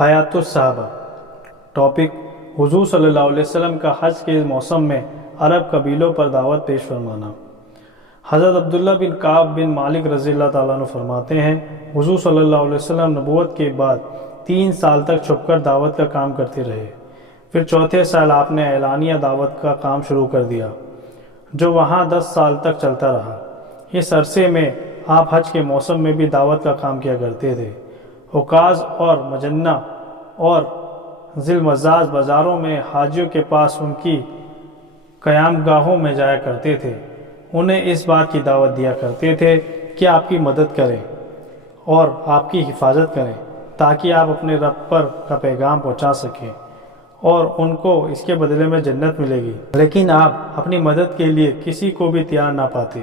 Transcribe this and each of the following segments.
حیات الصحابہ۔ ٹاپک: حضور صلی اللہ علیہ وسلم کا حج کے موسم میں عرب قبیلوں پر دعوت پیش فرمانا۔ حضرت عبداللہ بن کعب بن مالک رضی اللہ تعالیٰ عنہ فرماتے ہیں، حضور صلی اللہ علیہ وسلم نبوت کے بعد 3 سال تک چھپ کر دعوت کا کام کرتے رہے۔ پھر چوتھے سال آپ نے اعلانیہ دعوت کا کام شروع کر دیا، جو وہاں 10 سال تک چلتا رہا۔ اس عرصے میں آپ حج کے موسم میں بھی دعوت کا کام کیا کرتے تھے۔ عکاظ اور مجنہ اور ذی المجاز بازاروں میں حاجیوں کے پاس ان کی قیام گاہوں میں جایا کرتے تھے، انہیں اس بات کی دعوت دیا کرتے تھے کہ آپ کی مدد کریں اور آپ کی حفاظت کریں تاکہ آپ اپنے رب پر کا پیغام پہنچا سکیں اور ان کو اس کے بدلے میں جنت ملے گی۔ لیکن آپ اپنی مدد کے لیے کسی کو بھی تیار نہ پاتے،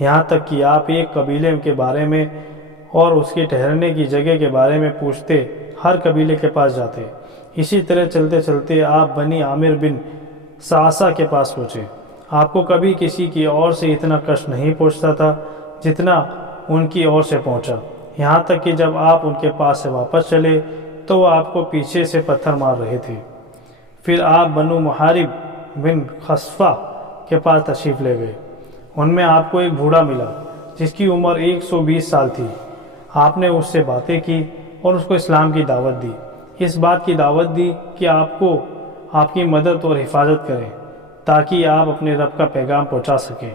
یہاں تک کہ آپ ایک قبیلے کے بارے میں اور اس کے ٹھہرنے کی جگہ کے بارے میں پوچھتے ہر قبیلے کے پاس جاتے۔ اسی طرح چلتے چلتے آپ بنی عامر بن صعصع کے پاس پہنچے۔ آپ کو کبھی کسی کی اور سے اتنا کشٹ نہیں پہنچتا تھا جتنا ان کی اور سے پہنچا، یہاں تک کہ جب آپ ان کے پاس سے واپس چلے تو وہ آپ کو پیچھے سے پتھر مار رہے تھے۔ پھر آپ بنو محارب بن خصفہ کے پاس تشریف لے گئے۔ ان میں آپ کو ایک بوڑھا ملا جس کی عمر 120 سال تھی۔ آپ نے اس سے باتیں کی اور اس کو اسلام کی دعوت دی، اس بات کی دعوت دی کہ آپ کو آپ کی مدد اور حفاظت کریں تاکہ آپ اپنے رب کا پیغام پہنچا سکیں۔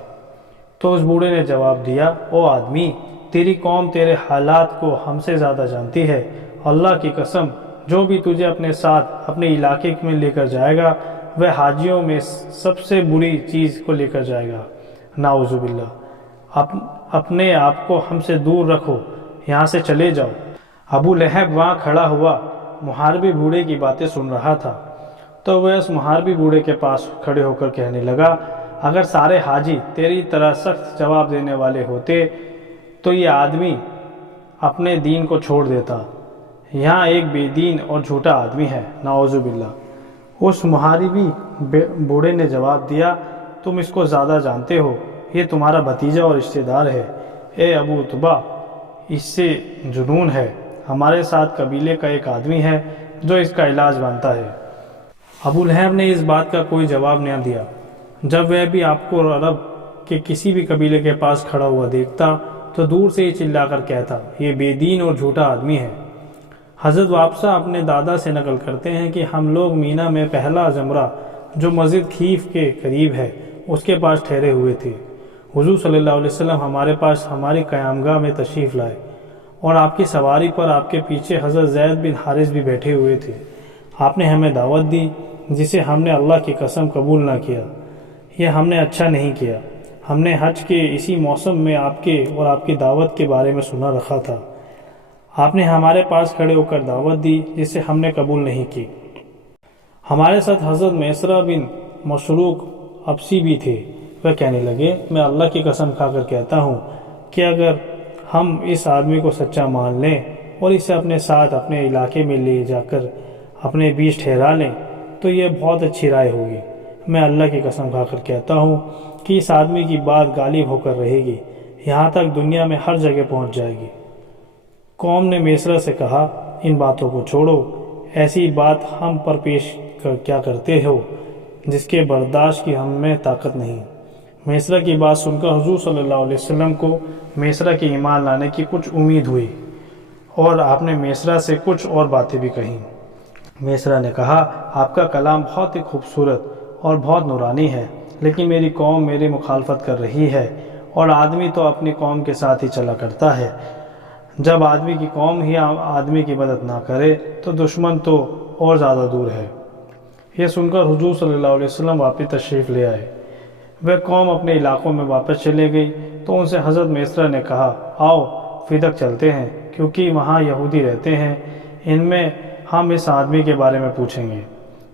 تو اس بوڑھے نے جواب دیا، او آدمی، تیری قوم تیرے حالات کو ہم سے زیادہ جانتی ہے۔ اللہ کی قسم، جو بھی تجھے اپنے ساتھ اپنے علاقے میں لے کر جائے گا وہ حاجیوں میں سب سے بری چیز کو لے کر جائے گا۔ نعوذ باللہ، اپنے آپ کو ہم سے دور رکھو، یہاں سے چلے جاؤ۔ ابو لہب وہاں کھڑا ہوا محاربی بوڑھے کی باتیں سن رہا تھا، تو وہ اس محاربی بوڑھے کے پاس کھڑے ہو کر کہنے لگا، اگر سارے حاجی تیری طرح سخت جواب دینے والے ہوتے تو یہ آدمی اپنے دین کو چھوڑ دیتا۔ یہاں ایک بے دین اور جھوٹا آدمی ہے، نعوذ باللہ۔ اس محاربی بوڑھے نے جواب دیا، تم اس کو زیادہ جانتے ہو، یہ تمہارا بھتیجا اور رشتہ دار ہے۔ اے ابو اتبا، اس سے جنون ہے، ہمارے ساتھ قبیلے کا ایک آدمی ہے جو اس کا علاج جانتا ہے۔ ابو لہب نے اس بات کا کوئی جواب نہ دیا۔ جب وہ بھی آپ کو عرب کے کسی بھی قبیلے کے پاس کھڑا ہوا دیکھتا تو دور سے ہی چلا کر کہتا، یہ بے دین اور جھوٹا آدمی ہے۔ حضرت وابسہ اپنے دادا سے نقل کرتے ہیں کہ ہم لوگ مینا میں پہلا زمرہ جو مسجد خیف کے قریب ہے اس کے پاس ٹھہرے ہوئے تھے۔ حضور صلی اللہ علیہ وسلم ہمارے پاس ہماری قیامگاہ میں تشریف لائے اور آپ کی سواری پر آپ کے پیچھے حضرت زید بن حارث بھی بیٹھے ہوئے تھے۔ آپ نے ہمیں دعوت دی جسے ہم نے اللہ کی قسم قبول نہ کیا۔ یہ ہم نے اچھا نہیں کیا۔ ہم نے حج کے اسی موسم میں آپ کے اور آپ کی دعوت کے بارے میں سنا رکھا تھا۔ آپ نے ہمارے پاس کھڑے ہو کر دعوت دی جسے ہم نے قبول نہیں کی۔ ہمارے ساتھ حضرت میسرہ بن مشروق ابسی بھی تھے۔ وہ کہنے لگے، میں اللہ کی قسم کھا کر کہتا ہوں کہ اگر ہم اس آدمی کو سچا مان لیں اور اسے اپنے ساتھ اپنے علاقے میں لے جا کر اپنے بیچ ٹھہرا لیں تو یہ بہت اچھی رائے ہوگی۔ میں اللہ کی قسم کھا کر کہتا ہوں کہ اس آدمی کی بات غالب ہو کر رہے گی، یہاں تک دنیا میں ہر جگہ پہنچ جائے گی۔ قوم نے میسرہ سے کہا، ان باتوں کو چھوڑو، ایسی بات ہم پر پیش کیا کرتے ہو جس کے برداشت کی ہم میں طاقت نہیں۔ میسرہ کی بات سن کر حضور صلی اللہ علیہ وسلم کو میسرہ کے ایمان لانے کی کچھ امید ہوئی اور آپ نے میسرہ سے کچھ اور باتیں بھی کہیں۔ میسرہ نے کہا، آپ کا کلام بہت ہی خوبصورت اور بہت نورانی ہے، لیکن میری قوم میری مخالفت کر رہی ہے اور آدمی تو اپنی قوم کے ساتھ ہی چلا کرتا ہے۔ جب آدمی کی قوم ہی آدمی کی مدد نہ کرے تو دشمن تو اور زیادہ دور ہے۔ یہ سن کر حضور صلی اللہ علیہ وسلم واپس تشریف لے آئے۔ وہ قوم اپنے علاقوں میں واپس چلے گئی تو ان سے حضرت میسرہ نے کہا، آؤ فدق چلتے ہیں، کیونکہ وہاں یہودی رہتے ہیں، ان میں ہم اس آدمی کے بارے میں پوچھیں گے۔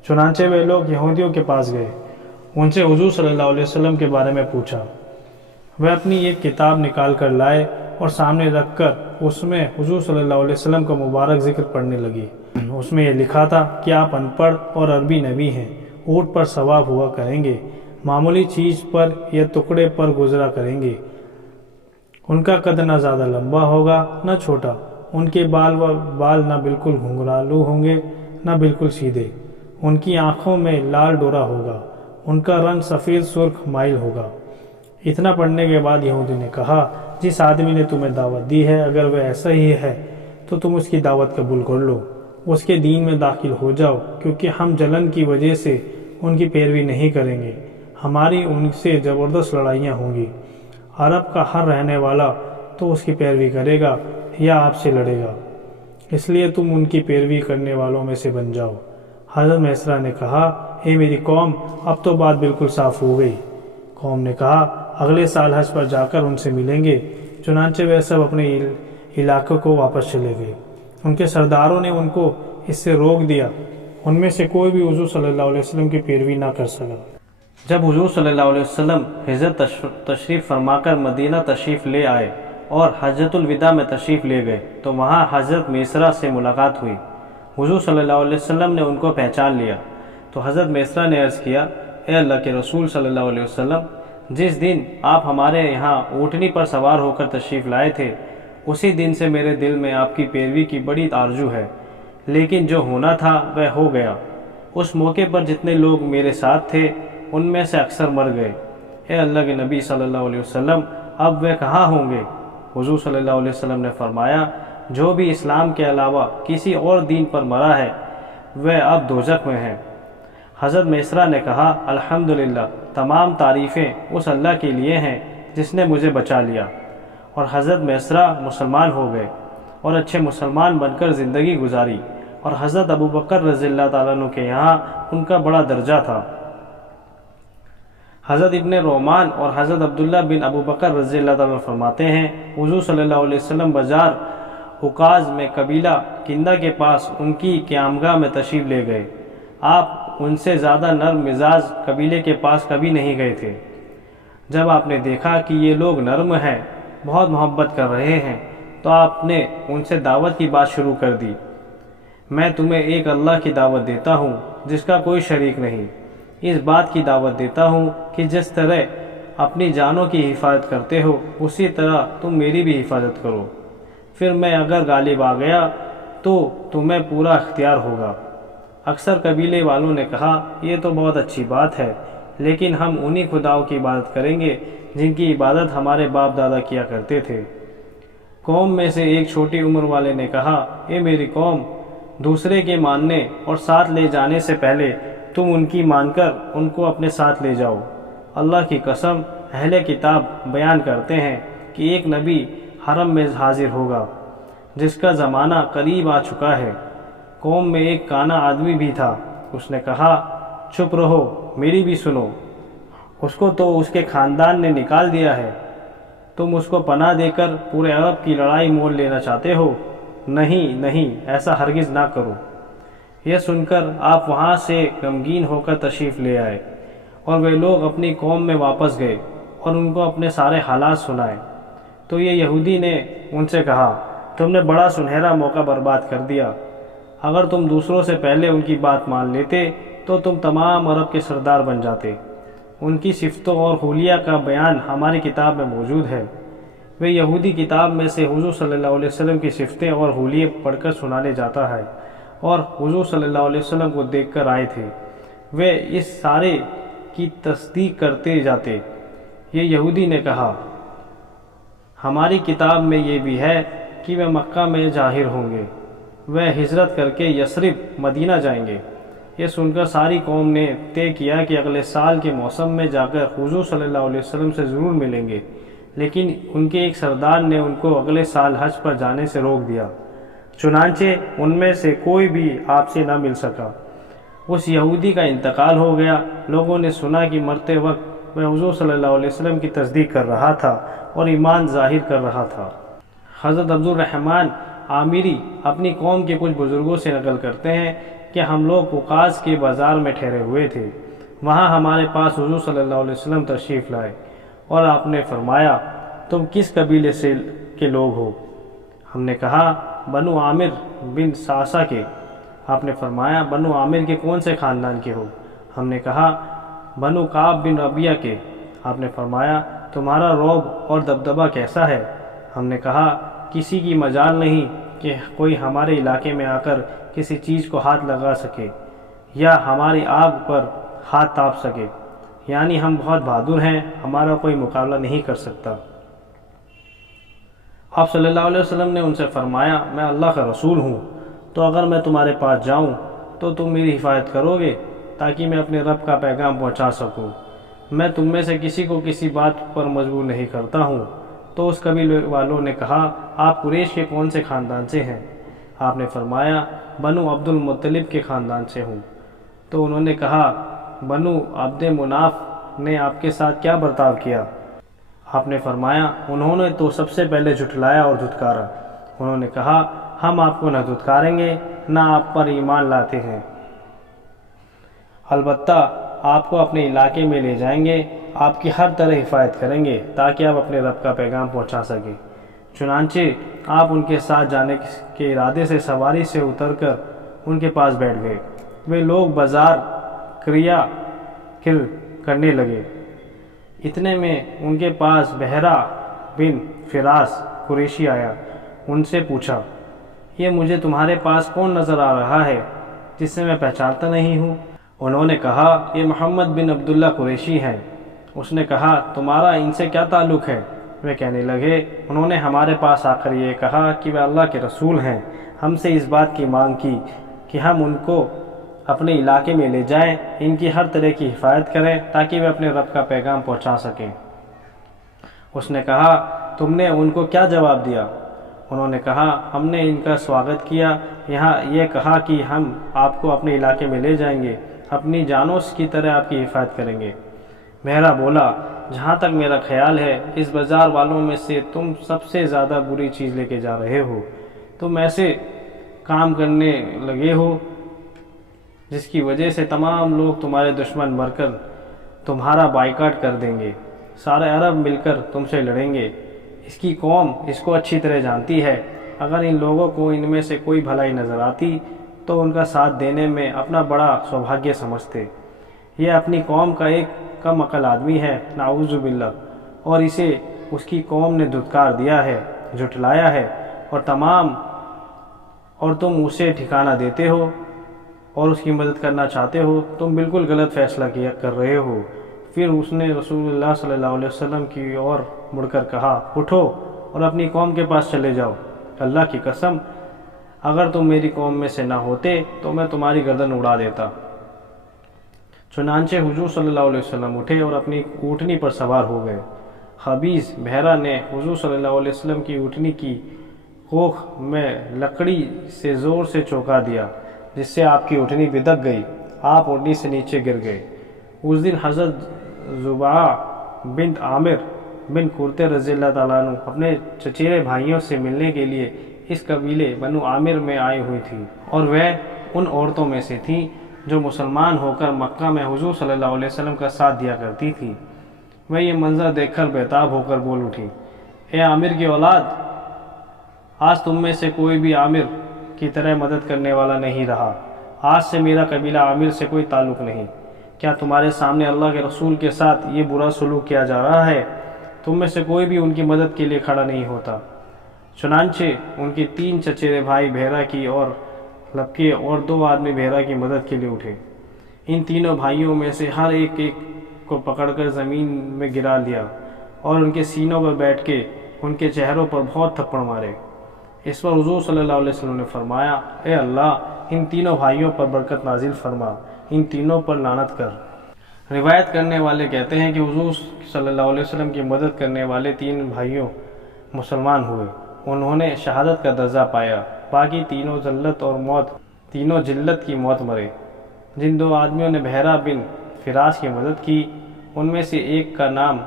چنانچہ وہ لوگ یہودیوں کے پاس گئے، ان سے حضور صلی اللہ علیہ وسلم کے بارے میں پوچھا۔ وہ اپنی ایک کتاب نکال کر لائے اور سامنے رکھ کر اس میں حضور صلی اللہ علیہ وسلم کا مبارک ذکر پڑھنے لگی۔ اس میں یہ لکھا تھا کہ آپ ان پڑھ اور عربی نبی ہیں، اونٹ پر سوار ہوا کریں گے، معمولی چیز پر یا ٹکڑے پر گزرا کریں گے، ان کا قد نہ زیادہ لمبا ہوگا نہ چھوٹا، ان کے بال نہ بالکل گھنگرالو ہوں گے نہ بالکل سیدھے، ان کی آنکھوں میں لال ڈورا ہوگا، ان کا رنگ سفید سرخ مائل ہوگا۔ اتنا پڑھنے کے بعد یہودی نے کہا، جس آدمی نے تمہیں دعوت دی ہے اگر وہ ایسا ہی ہے تو تم اس کی دعوت قبول کر لو، اس کے دین میں داخل ہو جاؤ، کیونکہ ہم جلن کی وجہ سے ان کی پیروی نہیں کریں گے، ہماری ان سے زبردست لڑائیاں ہوں گی۔ عرب کا ہر رہنے والا تو اس کی پیروی کرے گا یا آپ سے لڑے گا، اس لیے تم ان کی پیروی کرنے والوں میں سے بن جاؤ۔ حضرت میسرہ نے کہا، اے میری قوم، اب تو بات بالکل صاف ہو گئی۔ قوم نے کہا، اگلے سال حج پر جا کر ان سے ملیں گے۔ چنانچہ وہ سب اپنے علاقے کو واپس چلے گئے۔ ان کے سرداروں نے ان کو اس سے روک دیا، ان میں سے کوئی بھی حضور صلی اللہ علیہ وسلم کی پیروی نہ کر سکا۔ جب حضور صلی اللہ علیہ وسلم ہجرت تشریف فرما کر مدینہ تشریف لے آئے اور حجۃ الوداع میں تشریف لے گئے تو وہاں حضرت میسرہ سے ملاقات ہوئی۔ حضور صلی اللہ علیہ وسلم نے ان کو پہچان لیا تو حضرت میسرہ نے عرض کیا، اے اللہ کے رسول صلی اللہ علیہ وسلم، جس دن آپ ہمارے یہاں اونٹنی پر سوار ہو کر تشریف لائے تھے اسی دن سے میرے دل میں آپ کی پیروی کی بڑی آرزو ہے، لیکن جو ہونا تھا وہ ہو گیا۔ اس موقع پر جتنے لوگ میرے ساتھ تھے ان میں سے اکثر مر گئے۔ اے اللہ کے نبی صلی اللہ علیہ وسلم، اب وہ کہاں ہوں گے؟ حضور صلی اللہ علیہ وسلم نے فرمایا، جو بھی اسلام کے علاوہ کسی اور دین پر مرا ہے وہ اب دوزخ میں ہے۔ حضرت میسرہ نے کہا، الحمدللہ، تمام تعریفیں اس اللہ کے لیے ہیں جس نے مجھے بچا لیا۔ اور حضرت میسرہ مسلمان ہو گئے اور اچھے مسلمان بن کر زندگی گزاری، اور حضرت ابوبکر رضی اللہ تعالیٰ عنہ کے یہاں ان کا بڑا درجہ تھا۔ حضرت ابن رومان اور حضرت عبداللہ بن ابوبکر رضی اللہ تعالیٰ عنہ فرماتے ہیں، حضور صلی اللہ علیہ وسلم بازار حکاز میں قبیلہ کندہ کے پاس ان کی قیامگاہ میں تشریف لے گئے۔ آپ ان سے زیادہ نرم مزاج قبیلے کے پاس کبھی نہیں گئے تھے۔ جب آپ نے دیکھا کہ یہ لوگ نرم ہیں، بہت محبت کر رہے ہیں، تو آپ نے ان سے دعوت کی بات شروع کر دی۔ میں تمہیں ایک اللہ کی دعوت دیتا ہوں جس کا کوئی شریک نہیں، اس بات کی دعوت دیتا ہوں کہ جس طرح اپنی جانوں کی حفاظت کرتے ہو اسی طرح تم میری بھی حفاظت کرو، پھر میں اگر غالب آ گیا تو تمہیں پورا اختیار ہوگا۔ اکثر قبیلے والوں نے کہا، یہ تو بہت اچھی بات ہے، لیکن ہم انہی خداؤں کی عبادت کریں گے جن کی عبادت ہمارے باپ دادا کیا کرتے تھے۔ قوم میں سے ایک چھوٹی عمر والے نے کہا، اے میری قوم، دوسرے کے ماننے اور ساتھ لے جانے سے پہلے تم ان کی مان کر ان کو اپنے ساتھ لے جاؤ۔ اللہ کی قسم، اہل کتاب بیان کرتے ہیں کہ ایک نبی حرم میں حاضر ہوگا جس کا زمانہ قریب آ چکا ہے۔ قوم میں ایک کانا آدمی بھی تھا، اس نے کہا، چپ رہو، میری بھی سنو، اس کو تو اس کے خاندان نے نکال دیا ہے، تم اس کو پناہ دے کر پورے عرب کی لڑائی مول لینا چاہتے ہو؟ نہیں نہیں، ایسا ہرگز نہ کرو۔ یہ سن کر آپ وہاں سے غمگین ہو کر تشریف لے آئے اور وہ لوگ اپنی قوم میں واپس گئے اور ان کو اپنے سارے حالات سنائے۔ تو یہ یہودی نے ان سے کہا، تم نے بڑا سنہرا موقع برباد کر دیا، اگر تم دوسروں سے پہلے ان کی بات مان لیتے تو تم تمام عرب کے سردار بن جاتے۔ ان کی صفتوں اور حلیہ کا بیان ہماری کتاب میں موجود ہے۔ وہ یہودی کتاب میں سے حضور صلی اللہ علیہ وسلم کی صفتیں اور حلیے پڑھ کر سنانے جاتا ہے، اور حضور صلی اللہ علیہ وسلم کو دیکھ کر آئے تھے، وہ اس سارے کی تصدیق کرتے جاتے۔ یہ یہودی نے کہا، ہماری کتاب میں یہ بھی ہے کہ وہ مکہ میں ظاہر ہوں گے، وہ ہجرت کر کے یثرب مدینہ جائیں گے۔ یہ سن کر ساری قوم نے طے کیا کہ اگلے سال کے موسم میں جا کر حضور صلی اللہ علیہ وسلم سے ضرور ملیں گے، لیکن ان کے ایک سردار نے ان کو اگلے سال حج پر جانے سے روک دیا، چنانچہ ان میں سے کوئی بھی آپ سے نہ مل سکا۔ اس یہودی کا انتقال ہو گیا۔ لوگوں نے سنا کہ مرتے وقت وہ حضور صلی اللہ علیہ وسلم کی تصدیق کر رہا تھا اور ایمان ظاہر کر رہا تھا۔ حضرت عبد الرحمن عامری اپنی قوم کے کچھ بزرگوں سے نقل کرتے ہیں کہ ہم لوگ عکاظ کے بازار میں ٹھہرے ہوئے تھے، وہاں ہمارے پاس حضور صلی اللہ علیہ وسلم تشریف لائے اور آپ نے فرمایا، تم کس قبیلے سے کے لوگ ہو؟ ہم نے کہا، بنو عامر بن ساسا کے۔ آپ نے فرمایا، بنو عامر کے کون سے خاندان کے ہو؟ ہم نے کہا، بنو کعب بن ربیعہ کے۔ آپ نے فرمایا، تمہارا رعب اور دبدبہ کیسا ہے؟ ہم نے کہا، کسی کی مجال نہیں کہ کوئی ہمارے علاقے میں آ کر کسی چیز کو ہاتھ لگا سکے یا ہماری آگ پر ہاتھ تاپ سکے، یعنی ہم بہت بہادر ہیں، ہمارا کوئی مقابلہ نہیں کر سکتا۔ آپ صلی اللہ علیہ وسلم نے ان سے فرمایا، میں اللہ کا رسول ہوں، تو اگر میں تمہارے پاس جاؤں تو تم میری حفاظت کرو گے تاکہ میں اپنے رب کا پیغام پہنچا سکوں۔ میں تم میں سے کسی کو کسی بات پر مجبور نہیں کرتا ہوں۔ تو اس قبیلے والوں نے کہا، آپ قریش کے کون سے خاندان سے ہیں؟ آپ نے فرمایا، بنو عبد المطلب کے خاندان سے ہوں۔ تو انہوں نے کہا، بنو عبد مناف نے آپ کے ساتھ کیا برتاؤ کیا؟ آپ نے فرمایا، انہوں نے تو سب سے پہلے جھٹلایا اور دھتکارا۔ انہوں نے کہا، ہم آپ کو نہ دھتکاریں گے نہ آپ پر ایمان لاتے ہیں، البتہ آپ کو اپنے علاقے میں لے جائیں گے، آپ کی ہر طرح حفاظت کریں گے تاکہ آپ اپنے رب کا پیغام پہنچا سکیں۔ چنانچہ آپ ان کے ساتھ جانے کے ارادے سے سواری سے اتر کر ان کے پاس بیٹھ گئے۔ وہ لوگ بازار کریا کل کرنے لگے۔ اتنے میں ان کے پاس بحرہ بن فراس قریشی آیا۔ ان سے پوچھا، یہ مجھے تمہارے پاس کون نظر آ رہا ہے جس سے میں پہچانتا نہیں ہوں؟ انہوں نے کہا، یہ محمد بن عبداللہ قریشی ہیں۔ اس نے کہا، تمہارا ان سے کیا تعلق ہے؟ وہ کہنے لگے، انہوں نے ہمارے پاس آ کر یہ کہا کہ وہ اللہ کے رسول ہیں، ہم سے اس بات کی مانگ کی کہ ہم ان کو اپنے علاقے میں لے جائیں، ان کی ہر طرح کی حفاظت کریں تاکہ وہ اپنے رب کا پیغام پہنچا سکیں۔ اس نے کہا، تم نے ان کو کیا جواب دیا؟ انہوں نے کہا، ہم نے ان کا سواگت کیا، یہاں یہ کہا کہ ہم آپ کو اپنے علاقے میں لے جائیں گے، اپنی جانوں کی طرح آپ کی حفاظت کریں گے۔ بحرہ بولا، جہاں تک میرا خیال ہے اس بازار والوں میں سے تم سب سے زیادہ بری چیز لے کے جا رہے ہو، تم ایسے کام کرنے لگے ہو جس کی وجہ سے تمام لوگ تمہارے دشمن مر کر تمہارا بائیکاٹ کر دیں گے، سارے عرب مل کر تم سے لڑیں گے۔ اس کی قوم اس کو اچھی طرح جانتی ہے، اگر ان لوگوں کو ان میں سے کوئی بھلائی نظر آتی تو ان کا ساتھ دینے میں اپنا بڑا سوبھاگیہ سمجھتے۔ یہ اپنی قوم کا ایک کم عقل آدمی ہے، نعوذ باللہ، اور اسے اس کی قوم نے دھتکار دیا ہے، جھٹلایا ہے، اور تم اسے ٹھکانہ دیتے ہو اور اس کی مدد کرنا چاہتے ہو، تم بالکل غلط فیصلہ کر رہے ہو۔ پھر اس نے رسول اللہ صلی اللہ علیہ وسلم کی اور مڑ کر کہا، اٹھو اور اپنی قوم کے پاس چلے جاؤ، اللہ کی قسم اگر تم میری قوم میں سے نہ ہوتے تو میں تمہاری گردن اڑا دیتا۔ چنانچہ حضور صلی اللہ علیہ وسلم اٹھے اور اپنی اونٹنی پر سوار ہو گئے۔ خبیث بحرہ نے حضور صلی اللہ علیہ وسلم کی اونٹنی کی کوکھ میں لکڑی سے زور سے چونکا دیا، جس سے آپ کی اونٹنی بدک گئی، آپ اونٹنی سے نیچے گر گئے۔ اس دن حضرت زبعہ بنت عامر بن کرتے رضی اللہ تعالیٰ عنہ اپنے چچیرے بھائیوں سے ملنے کے لیے اس قبیلے بنو عامر میں آئی ہوئی تھی، اور وہ ان عورتوں میں سے تھیں جو مسلمان ہو کر مکہ میں حضور صلی اللہ علیہ وسلم کا ساتھ دیا کرتی تھی۔ وہ یہ منظر دیکھ کر بیتاب ہو کر بول اٹھی، اے عامر کی اولاد، آج تم میں سے کوئی بھی عامر کی طرح مدد کرنے والا نہیں رہا، آج سے میرا قبیلہ عامر سے کوئی تعلق نہیں۔ کیا تمہارے سامنے اللہ کے رسول کے ساتھ یہ برا سلوک کیا جا رہا ہے؟ تم میں سے کوئی بھی ان کی مدد کے لیے کھڑا نہیں ہوتا۔ چنانچہ ان کے 3 چچیرے بھائی بحرہ کی اور لبکے اور 2 آدمی بحرہ کی مدد کے لیے اٹھے۔ ان تینوں بھائیوں میں سے ہر ایک کو پکڑ کر زمین میں گرا لیا اور ان کے سینوں پر بیٹھ کے ان کے چہروں پر بہت تھپڑ مارے۔ اس پر حضور صلی اللہ علیہ وسلم نے فرمایا، اے اللہ، ان تینوں بھائیوں پر برکت نازل فرما، ان تینوں پر لعنت کر۔ روایت کرنے والے کہتے ہیں کہ حضور صلی اللہ علیہ وسلم کی مدد کرنے والے 3 بھائیوں مسلمان ہوئے، انہوں نے شہادت کا درجہ پایا، باقی تینوں جلت کی موت مرے۔ جن 2 آدمیوں نے بحرہ بن فراس کی مدد کی، ان میں سے ایک کا نام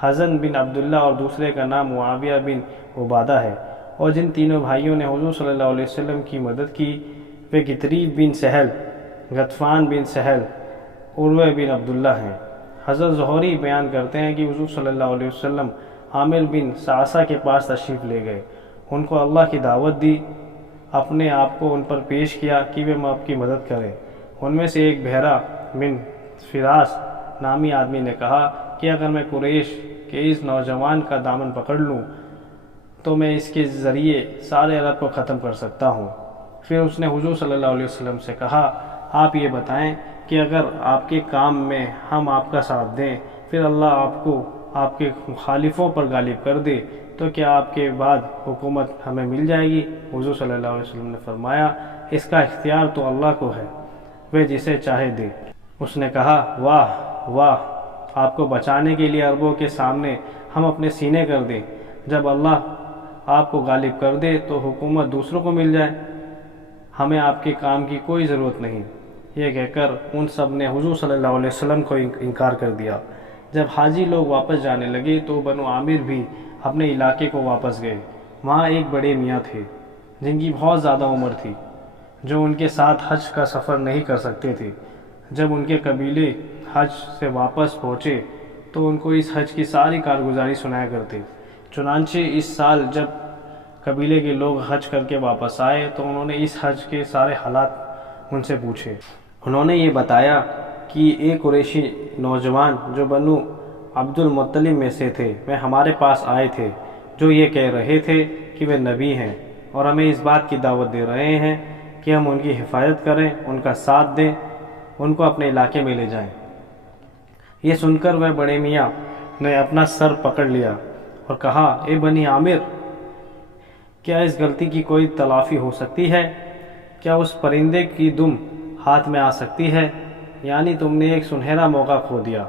حزن بن عبداللہ اور دوسرے کا نام معاویہ بن عبادہ ہے، اور جن تینوں بھائیوں نے حضور صلی اللہ علیہ وسلم کی مدد کی وہ گتریب بن سہل، غطفان بن سہل، عروہ بن عبداللہ ہیں۔ حضرت زہری بیان کرتے ہیں کہ حضور صلی اللہ علیہ وسلم عامر بن صعصہ کے پاس تشریف لے گئے، ان کو اللہ کی دعوت دی، اپنے آپ کو ان پر پیش کیا کہ وہ آپ کی مدد کریں۔ ان میں سے ایک بحرہ بن فراس نامی آدمی نے کہا کہ اگر میں قریش کے اس نوجوان کا دامن پکڑ لوں تو میں اس کے ذریعے سارے عرب کو ختم کر سکتا ہوں۔ پھر اس نے حضور صلی اللہ علیہ وسلم سے کہا، آپ یہ بتائیں کہ اگر آپ کے کام میں ہم آپ کا ساتھ دیں، پھر اللہ آپ کو آپ کے مخالفوں پر غالب کر دے، تو کیا آپ کے بعد حکومت ہمیں مل جائے گی؟ حضور صلی اللہ علیہ وسلم نے فرمایا، اس کا اختیار تو اللہ کو ہے، وہ جسے چاہے دے۔ اس نے کہا، واہ واہ، آپ کو بچانے کے لیے عربوں کے سامنے ہم اپنے سینے کر دیں، جب اللہ آپ کو غالب کر دے تو حکومت دوسروں کو مل جائے، ہمیں آپ کے کام کی کوئی ضرورت نہیں۔ یہ کہہ کر ان سب نے حضور صلی اللہ علیہ وسلم کو انکار کر دیا۔ جب حاجی لوگ واپس جانے لگے تو بنو عامر بھی اپنے علاقے کو واپس گئے۔ وہاں ایک بڑے میاں تھے جن کی بہت زیادہ عمر تھی، جو ان کے ساتھ حج کا سفر نہیں کر سکتے تھے۔ جب ان کے قبیلے حج سے واپس پہنچے تو ان کو اس حج کی ساری کارگزاری سنایا کرتے۔ چنانچہ اس سال جب قبیلے کے لوگ حج کر کے واپس آئے تو انہوں نے اس حج کے سارے حالات ان سے پوچھے۔ انہوں نے یہ بتایا کہ ایک قریشی نوجوان جو بنو عبد المطلب میں سے تھے، وہ ہمارے پاس آئے تھے، جو یہ کہہ رہے تھے کہ وہ نبی ہیں اور ہمیں اس بات کی دعوت دے رہے ہیں کہ ہم ان کی حفاظت کریں، ان کا ساتھ دیں، ان کو اپنے علاقے میں لے جائیں۔ یہ سن کر وہ بڑے میاں نے اپنا سر پکڑ لیا اور کہا، اے بنی عامر، کیا اس غلطی کی کوئی تلافی ہو سکتی ہے؟ کیا اس پرندے کی دم ہاتھ میں آ سکتی ہے؟ یعنی تم نے ایک سنہرا موقع کھو دیا۔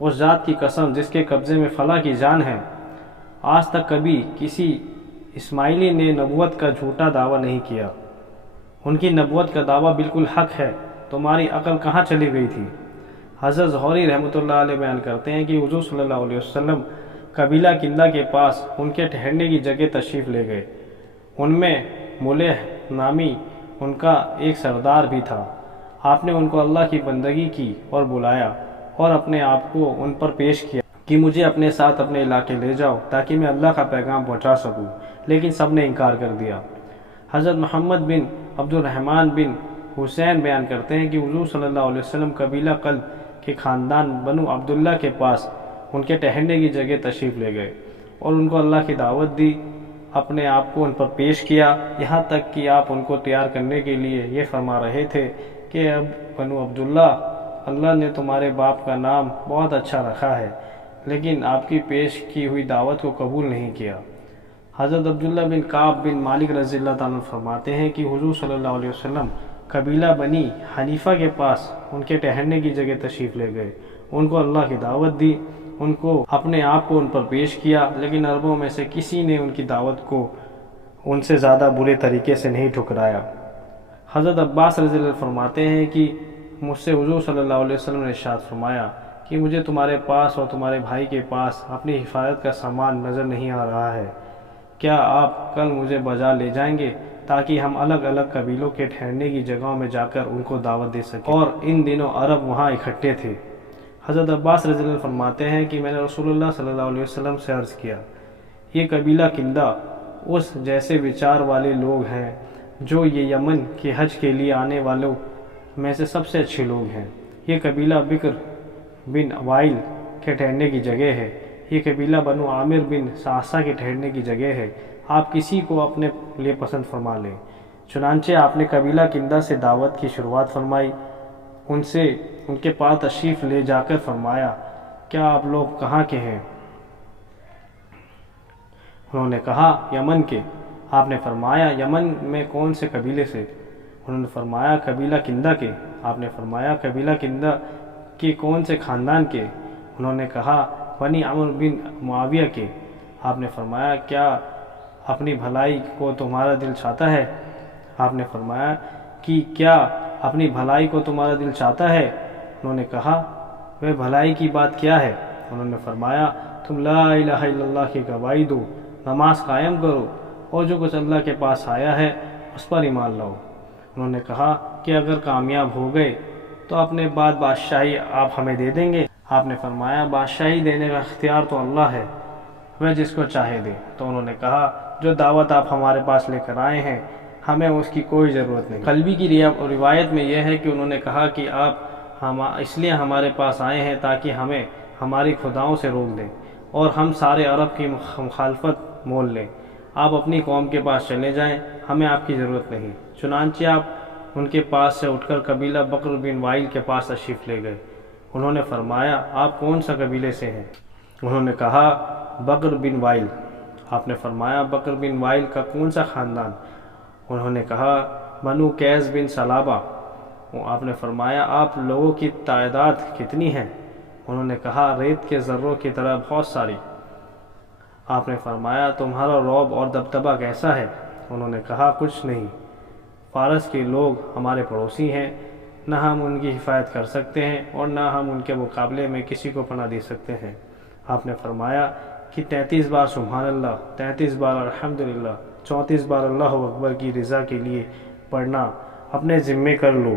اس ذات کی قسم جس کے قبضے میں فلاں کی جان ہے، آج تک کبھی کسی اسماعیلی نے نبوت کا جھوٹا دعویٰ نہیں کیا۔ ان کی نبوت کا دعویٰ بالکل حق ہے، تمہاری عقل کہاں چلی گئی تھی؟ حضرت زہری رحمۃ اللہ علیہ بیان کرتے ہیں کہ حضور صلی اللہ علیہ وسلم قبیلہ کندہ کے پاس ان کے ٹھہرنے کی جگہ تشریف لے گئے۔ ان میں ملیح نامی ان کا ایک سردار بھی تھا۔ آپ نے ان کو اللہ کی بندگی کی اور بلایا اور اپنے آپ کو ان پر پیش کیا کہ مجھے اپنے ساتھ اپنے علاقے لے جاؤ تاکہ میں اللہ کا پیغام پہنچا سکوں، لیکن سب نے انکار کر دیا۔ حضرت محمد بن عبد الرحمن بن حسین بیان کرتے ہیں کہ حضور صلی اللہ علیہ وسلم قبیلہ قلب کے خاندان بنو عبداللہ کے پاس ان کے ٹہرنے کی جگہ تشریف لے گئے اور ان کو اللہ کی دعوت دی، اپنے آپ کو ان پر پیش کیا، یہاں تک کہ آپ ان کو تیار کرنے کے لیے یہ فرما رہے تھے کہ اب بنو عبداللہ، اللہ نے تمہارے باپ کا نام بہت اچھا رکھا ہے، لیکن آپ کی پیش کی ہوئی دعوت کو قبول نہیں کیا۔ حضرت عبداللہ بن کعب بن مالک رضی اللہ تعالیٰ فرماتے ہیں کہ حضور صلی اللہ علیہ وسلم قبیلہ بنی حنیفہ کے پاس ان کے ٹہرنے کی جگہ تشریف لے گئے، ان کو اللہ کی دعوت دی، ان کو اپنے آپ کو ان پر پیش کیا، لیکن عربوں میں سے کسی نے ان کی دعوت کو ان سے زیادہ برے طریقے سے نہیں ٹھکرایا۔ حضرت عباس رضی اللہ عنہ فرماتے ہیں کہ مجھ سے حضور صلی اللہ علیہ وسلم نے ارشاد فرمایا کہ مجھے تمہارے پاس اور تمہارے بھائی کے پاس اپنی حفاظت کا سامان نظر نہیں آ رہا ہے، کیا آپ کل مجھے بجا لے جائیں گے تاکہ ہم الگ الگ قبیلوں کے ٹھہرنے کی جگہوں میں جا کر ان کو دعوت دے سکیں؟ اور ان دنوں عرب وہاں اکٹھے تھے۔ حضرت عباس رضی اللہ عنہ فرماتے ہیں کہ میں نے رسول اللہ صلی اللہ علیہ وسلم سے عرض کیا، یہ قبیلہ کندہ اس جیسے وچار والے لوگ ہیں جو یہ یمن کے حج کے لیے آنے والوں میں سے سب سے اچھے لوگ ہیں۔ یہ قبیلہ بکر بن وائل کے ٹھہرنے کی جگہ ہے، یہ قبیلہ بنو عامر بن سعصہ کے ٹھہرنے کی جگہ ہے، آپ کسی کو اپنے لیے پسند فرما لیں۔ چنانچہ آپ نے قبیلہ کندہ سے دعوت کی شروعات فرمائی، ان کے پاس تشریف لے جا کر فرمایا، کیا آپ لوگ کہاں کے ہیں؟ انہوں نے کہا، یمن کے۔ آپ نے فرمایا، یمن میں کون سے قبیلے سے؟ انہوں نے فرمایا، قبیلہ کندہ کے۔ آپ نے فرمایا، قبیلہ کندہ کے کون سے خاندان کے؟ انہوں نے کہا، بنی عمرو بن معاویہ کے۔ آپ نے فرمایا، کیا اپنی بھلائی کو تمہارا دل چاہتا ہے؟ آپ نے فرمایا کہ کیا اپنی بھلائی کو تمہارا دل چاہتا ہے؟ انہوں نے کہا، وہ بھلائی کی بات کیا ہے؟ انہوں نے فرمایا، تم لا الہ الا اللہ کی گواہی دو، نماز قائم کرو اور جو کچھ اللہ کے پاس آیا ہے اس پر ایمان لاؤ۔ انہوں نے کہا کہ اگر کامیاب ہو گئے تو اپنے بعد بادشاہی آپ ہمیں دے دیں گے؟ آپ نے فرمایا، بادشاہی دینے کا اختیار تو اللہ ہے، وہ جس کو چاہے دے۔ تو انہوں نے کہا، جو دعوت آپ ہمارے پاس لے کر آئے ہیں ہمیں اس کی کوئی ضرورت نہیں۔ قلبی کی روایت میں یہ ہے کہ انہوں نے کہا کہ آپ اس لیے ہمارے پاس آئے ہیں تاکہ ہمیں ہماری خداؤں سے روک دیں اور ہم سارے عرب کی مخالفت مول لیں۔ آپ اپنی قوم کے پاس چلے جائیں، ہمیں آپ کی ضرورت نہیں۔ چنانچہ آپ ان کے پاس سے اٹھ کر قبیلہ بکر بن وائل کے پاس تشریف لے گئے۔ انہوں نے فرمایا آپ کون سا قبیلے سے ہیں؟ انہوں نے کہا بکر بن وائل۔ آپ نے فرمایا بکر بن وائل کا کون سا خاندان؟ انہوں نے کہا بنو قیس بن سلابہ۔ آپ نے فرمایا آپ لوگوں کی تعداد کتنی ہے؟ انہوں نے کہا ریت کے ذروں کی طرح بہت ساری۔ آپ نے فرمایا تمہارا رعب اور دبدبہ کیسا ہے؟ انہوں نے کہا کچھ نہیں، فارس کے لوگ ہمارے پڑوسی ہیں، نہ ہم ان کی حفاظت کر سکتے ہیں اور نہ ہم ان کے مقابلے میں کسی کو پناہ دے سکتے ہیں۔ آپ نے فرمایا کہ 33 بار سبحان اللہ، 33 بار الحمدللہ، 34 بار اللہ اکبر کی رضا کے لیے پڑھنا اپنے ذمے کر لو،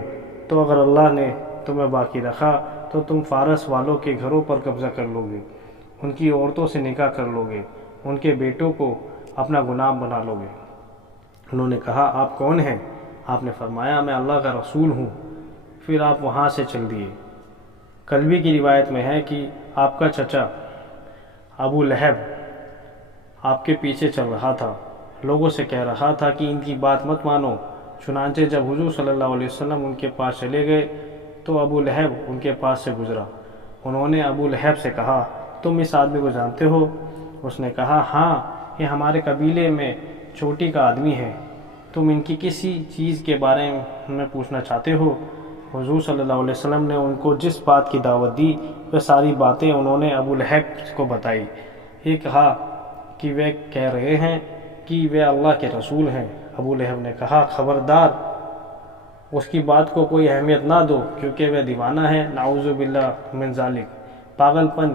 تو اگر اللہ نے تمہیں باقی رکھا تو تم فارس والوں کے گھروں پر قبضہ کر لو گے، ان کی عورتوں سے نکاح کر لو گے، ان کے بیٹوں کو اپنا غلام بنا لو گے۔ انہوں نے کہا آپ کون ہیں؟ آپ نے فرمایا میں اللہ کا رسول ہوں۔ پھر آپ وہاں سے چل دیے۔ کلبی کی روایت میں ہے کہ آپ کا چچا ابو لہب آپ کے پیچھے چل رہا تھا، لوگوں سے کہہ رہا تھا کہ ان کی بات مت مانو۔ چنانچہ جب حضور صلی اللہ علیہ وسلم ان کے پاس چلے گئے تو ابو لہب ان کے پاس سے گزرا۔ انہوں نے ابو لہب سے کہا تم اس آدمی کو جانتے ہو؟ اس نے کہا ہاں، یہ ہمارے قبیلے میں چوٹی کا آدمی ہے، تم ان کی کسی چیز کے بارے میں پوچھنا چاہتے ہو؟ حضور صلی اللہ علیہ وسلم نے ان کو جس بات کی دعوت دی وہ ساری باتیں انہوں نے ابو لہب کو بتائی۔ یہ کہا کہ وہ کہہ رہے ہیں کہ وہ اللہ کے رسول ہیں۔ ابو لہب نے کہا خبردار، اس کی بات کو کوئی اہمیت نہ دو کیونکہ وہ دیوانہ ہے، نعوذ باللہ من ذالک، پاگل پن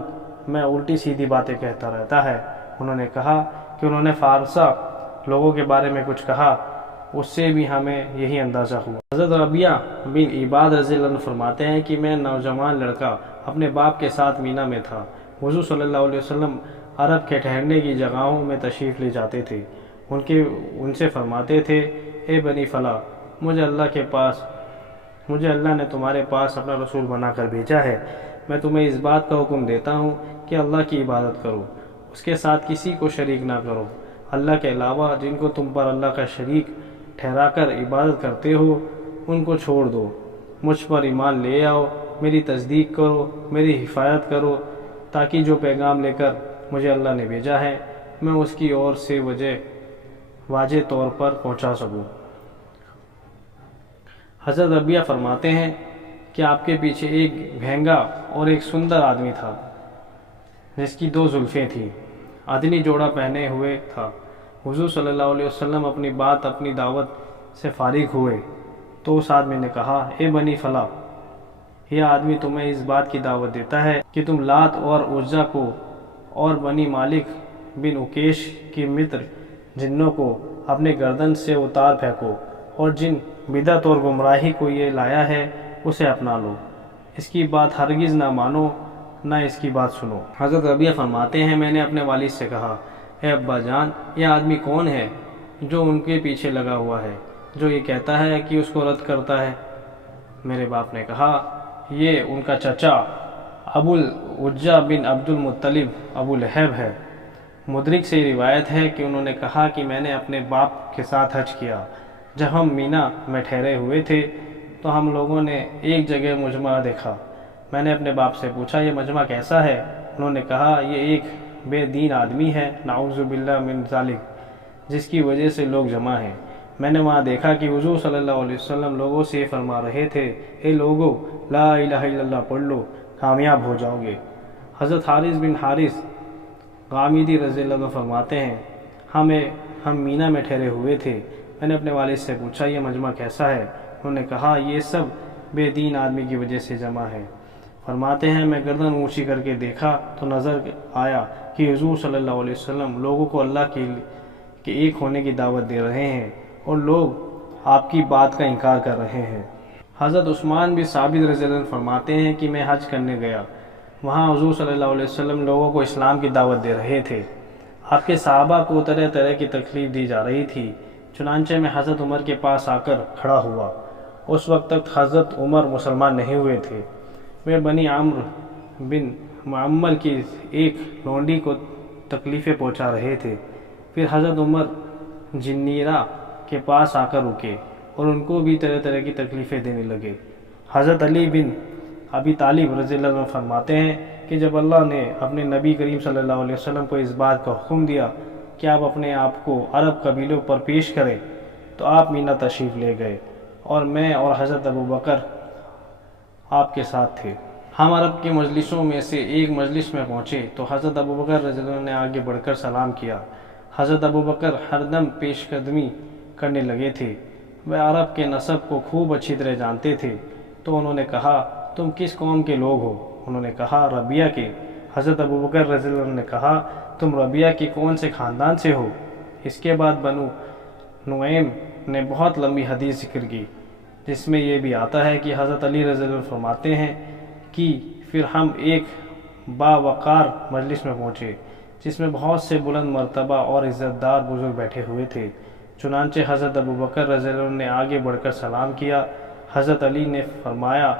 میں الٹی سیدھی باتیں کہتا رہتا ہے۔ انہوں نے کہا کہ انہوں نے فارسہ لوگوں کے بارے میں کچھ کہا، اس سے بھی ہمیں یہی اندازہ ہوا۔ حضرت ربیعہ بن عباد رضی اللہ عنہ فرماتے ہیں کہ میں نوجوان لڑکا اپنے باپ کے ساتھ مینا میں تھا۔ حضور صلی اللہ علیہ وسلم عرب کے ٹھہرنے کی جگہوں میں تشریف لے جاتے تھے، ان سے فرماتے تھے اے بنی فلاں، مجھے اللہ نے تمہارے پاس اپنا رسول بنا کر بھیجا ہے، میں تمہیں اس بات کا حکم دیتا ہوں کہ اللہ کی عبادت کرو، اس کے ساتھ کسی کو شریک نہ کرو، اللہ کے علاوہ جن کو تم پر اللہ کا شریک ٹھہرا کر عبادت کرتے ہو ان کو چھوڑ دو، مجھ پر ایمان لے آؤ، میری تصدیق کرو، میری حفاظت کرو، تاکہ جو پیغام لے کر مجھے اللہ نے بھیجا ہے میں اس کی اور سے واضح طور پر پہنچا سکوں۔ حضرت ربیعہ فرماتے ہیں کہ آپ کے پیچھے ایک بھینگا اور ایک سندر آدمی تھا جس کی 2 زلفیں تھیں، ادنی جوڑا پہنے ہوئے تھا۔ حضور صلی اللہ علیہ وسلم اپنی دعوت سے فارغ ہوئے تو اس آدمی نے کہا اے بنی فلاں، یہ آدمی تمہیں اس بات کی دعوت دیتا ہے کہ تم لات اور عزا کو اور بنی مالک بن عکیش کی متر جنوں کو اپنے گردن سے اتار پھینکو، اور جن بدعت اور گمراہی کو یہ لایا ہے اسے اپنا لو، اس کی بات ہرگز نہ مانو نہ اس کی بات سنو۔ حضرت ربیعہ فرماتے ہیں میں نے اپنے والد سے کہا اے ابا جان، یہ آدمی کون ہے جو ان کے پیچھے لگا ہوا ہے، جو یہ کہتا ہے کہ اس کو رد کرتا ہے؟ میرے باپ نے کہا یہ ان کا چچا ابو العجا بن عبد المطلب ابو لہب ہے۔ مدرک سے روایت ہے کہ انہوں نے کہا کہ میں نے اپنے باپ کے ساتھ حج کیا، جب ہم مینا میں ٹھہرے ہوئے تھے تو ہم لوگوں نے ایک جگہ مجمع دیکھا۔ میں نے اپنے باپ سے پوچھا یہ مجمع کیسا ہے؟ انہوں نے کہا یہ ایک بے دین آدمی ہے، نعوذ باللہ من ذالک، جس کی وجہ سے لوگ جمع ہیں۔ میں نے وہاں دیکھا کہ حضور صلی اللہ علیہ وسلم لوگوں سے فرما رہے تھے اے لوگو لا الہ الا اللہ پڑھ لو، کامیاب ہو جاؤ گے۔ حضرت حارث بن حارث غامدی رضی اللہ عنہ فرماتے ہیں ہم مینا میں ٹھہرے ہوئے تھے، میں نے اپنے والد سے پوچھا یہ مجمع کیسا ہے؟ انہوں نے کہا یہ سب بے دین آدمی کی وجہ سے جمع ہے۔ فرماتے ہیں میں گردن اونچی کر کے دیکھا تو نظر آیا کہ حضور صلی اللہ علیہ وسلم لوگوں کو اللہ کے ایک ہونے کی دعوت دے رہے ہیں اور لوگ آپ کی بات کا انکار کر رہے ہیں۔ حضرت عثمان بن ثابت رضی اللہ عنہ فرماتے ہیں کہ میں حج کرنے گیا، وہاں حضور صلی اللہ علیہ وسلم لوگوں کو اسلام کی دعوت دے رہے تھے، آپ کے صحابہ کو طرح طرح کی تکلیف دی جا رہی تھی، چنانچہ میں حضرت عمر کے پاس آ کر کھڑا ہوا۔ اس وقت تک حضرت عمر مسلمان نہیں ہوئے تھے، وہ بنی عمرو بن معمل کی ایک لونڈی کو تکلیفیں پہنچا رہے تھے۔ پھر حضرت عمر جنیرہ کے پاس آ کر رکے اور ان کو بھی طرح طرح کی تکلیفیں دینے لگے۔ حضرت علی بن ابی طالب رضی اللہ عنہ فرماتے ہیں کہ جب اللہ نے اپنے نبی کریم صلی اللہ علیہ وسلم کو اس بات کا حکم دیا کہ آپ اپنے آپ کو عرب قبیلوں پر پیش کریں تو آپ مینا تشریف لے گئے اور میں اور حضرت ابو بکر آپ کے ساتھ تھے۔ ہم عرب کے مجلسوں میں سے ایک مجلس میں پہنچے تو حضرت ابو بکر رضی اللہ عنہ نے آگے بڑھ کر سلام کیا۔ حضرت ابو بکر ہر دم پیش قدمی کرنے لگے تھے، وہ عرب کے نسب کو خوب اچھی طرح جانتے تھے، تو انہوں نے کہا تم کس قوم کے لوگ ہو؟ انہوں نے کہا ربیہ کے۔ حضرت ابو بکر رضی اللہ عنہ نے کہا تم ربیہ کے کون سے خاندان سے ہو؟ اس کے بعد بنو نعیم نے بہت لمبی حدیث ذکر کی، جس میں یہ بھی آتا ہے کہ حضرت علی رضی اللہ عنہ فرماتے ہیں کہ پھر ہم ایک باوقار مجلس میں پہنچے جس میں بہت سے بلند مرتبہ اور عزت دار بزرگ بیٹھے ہوئے تھے، چنانچہ حضرت ابو بکر رضی اللہ عنہ نے آگے بڑھ کر سلام کیا۔ حضرت علی نے فرمایا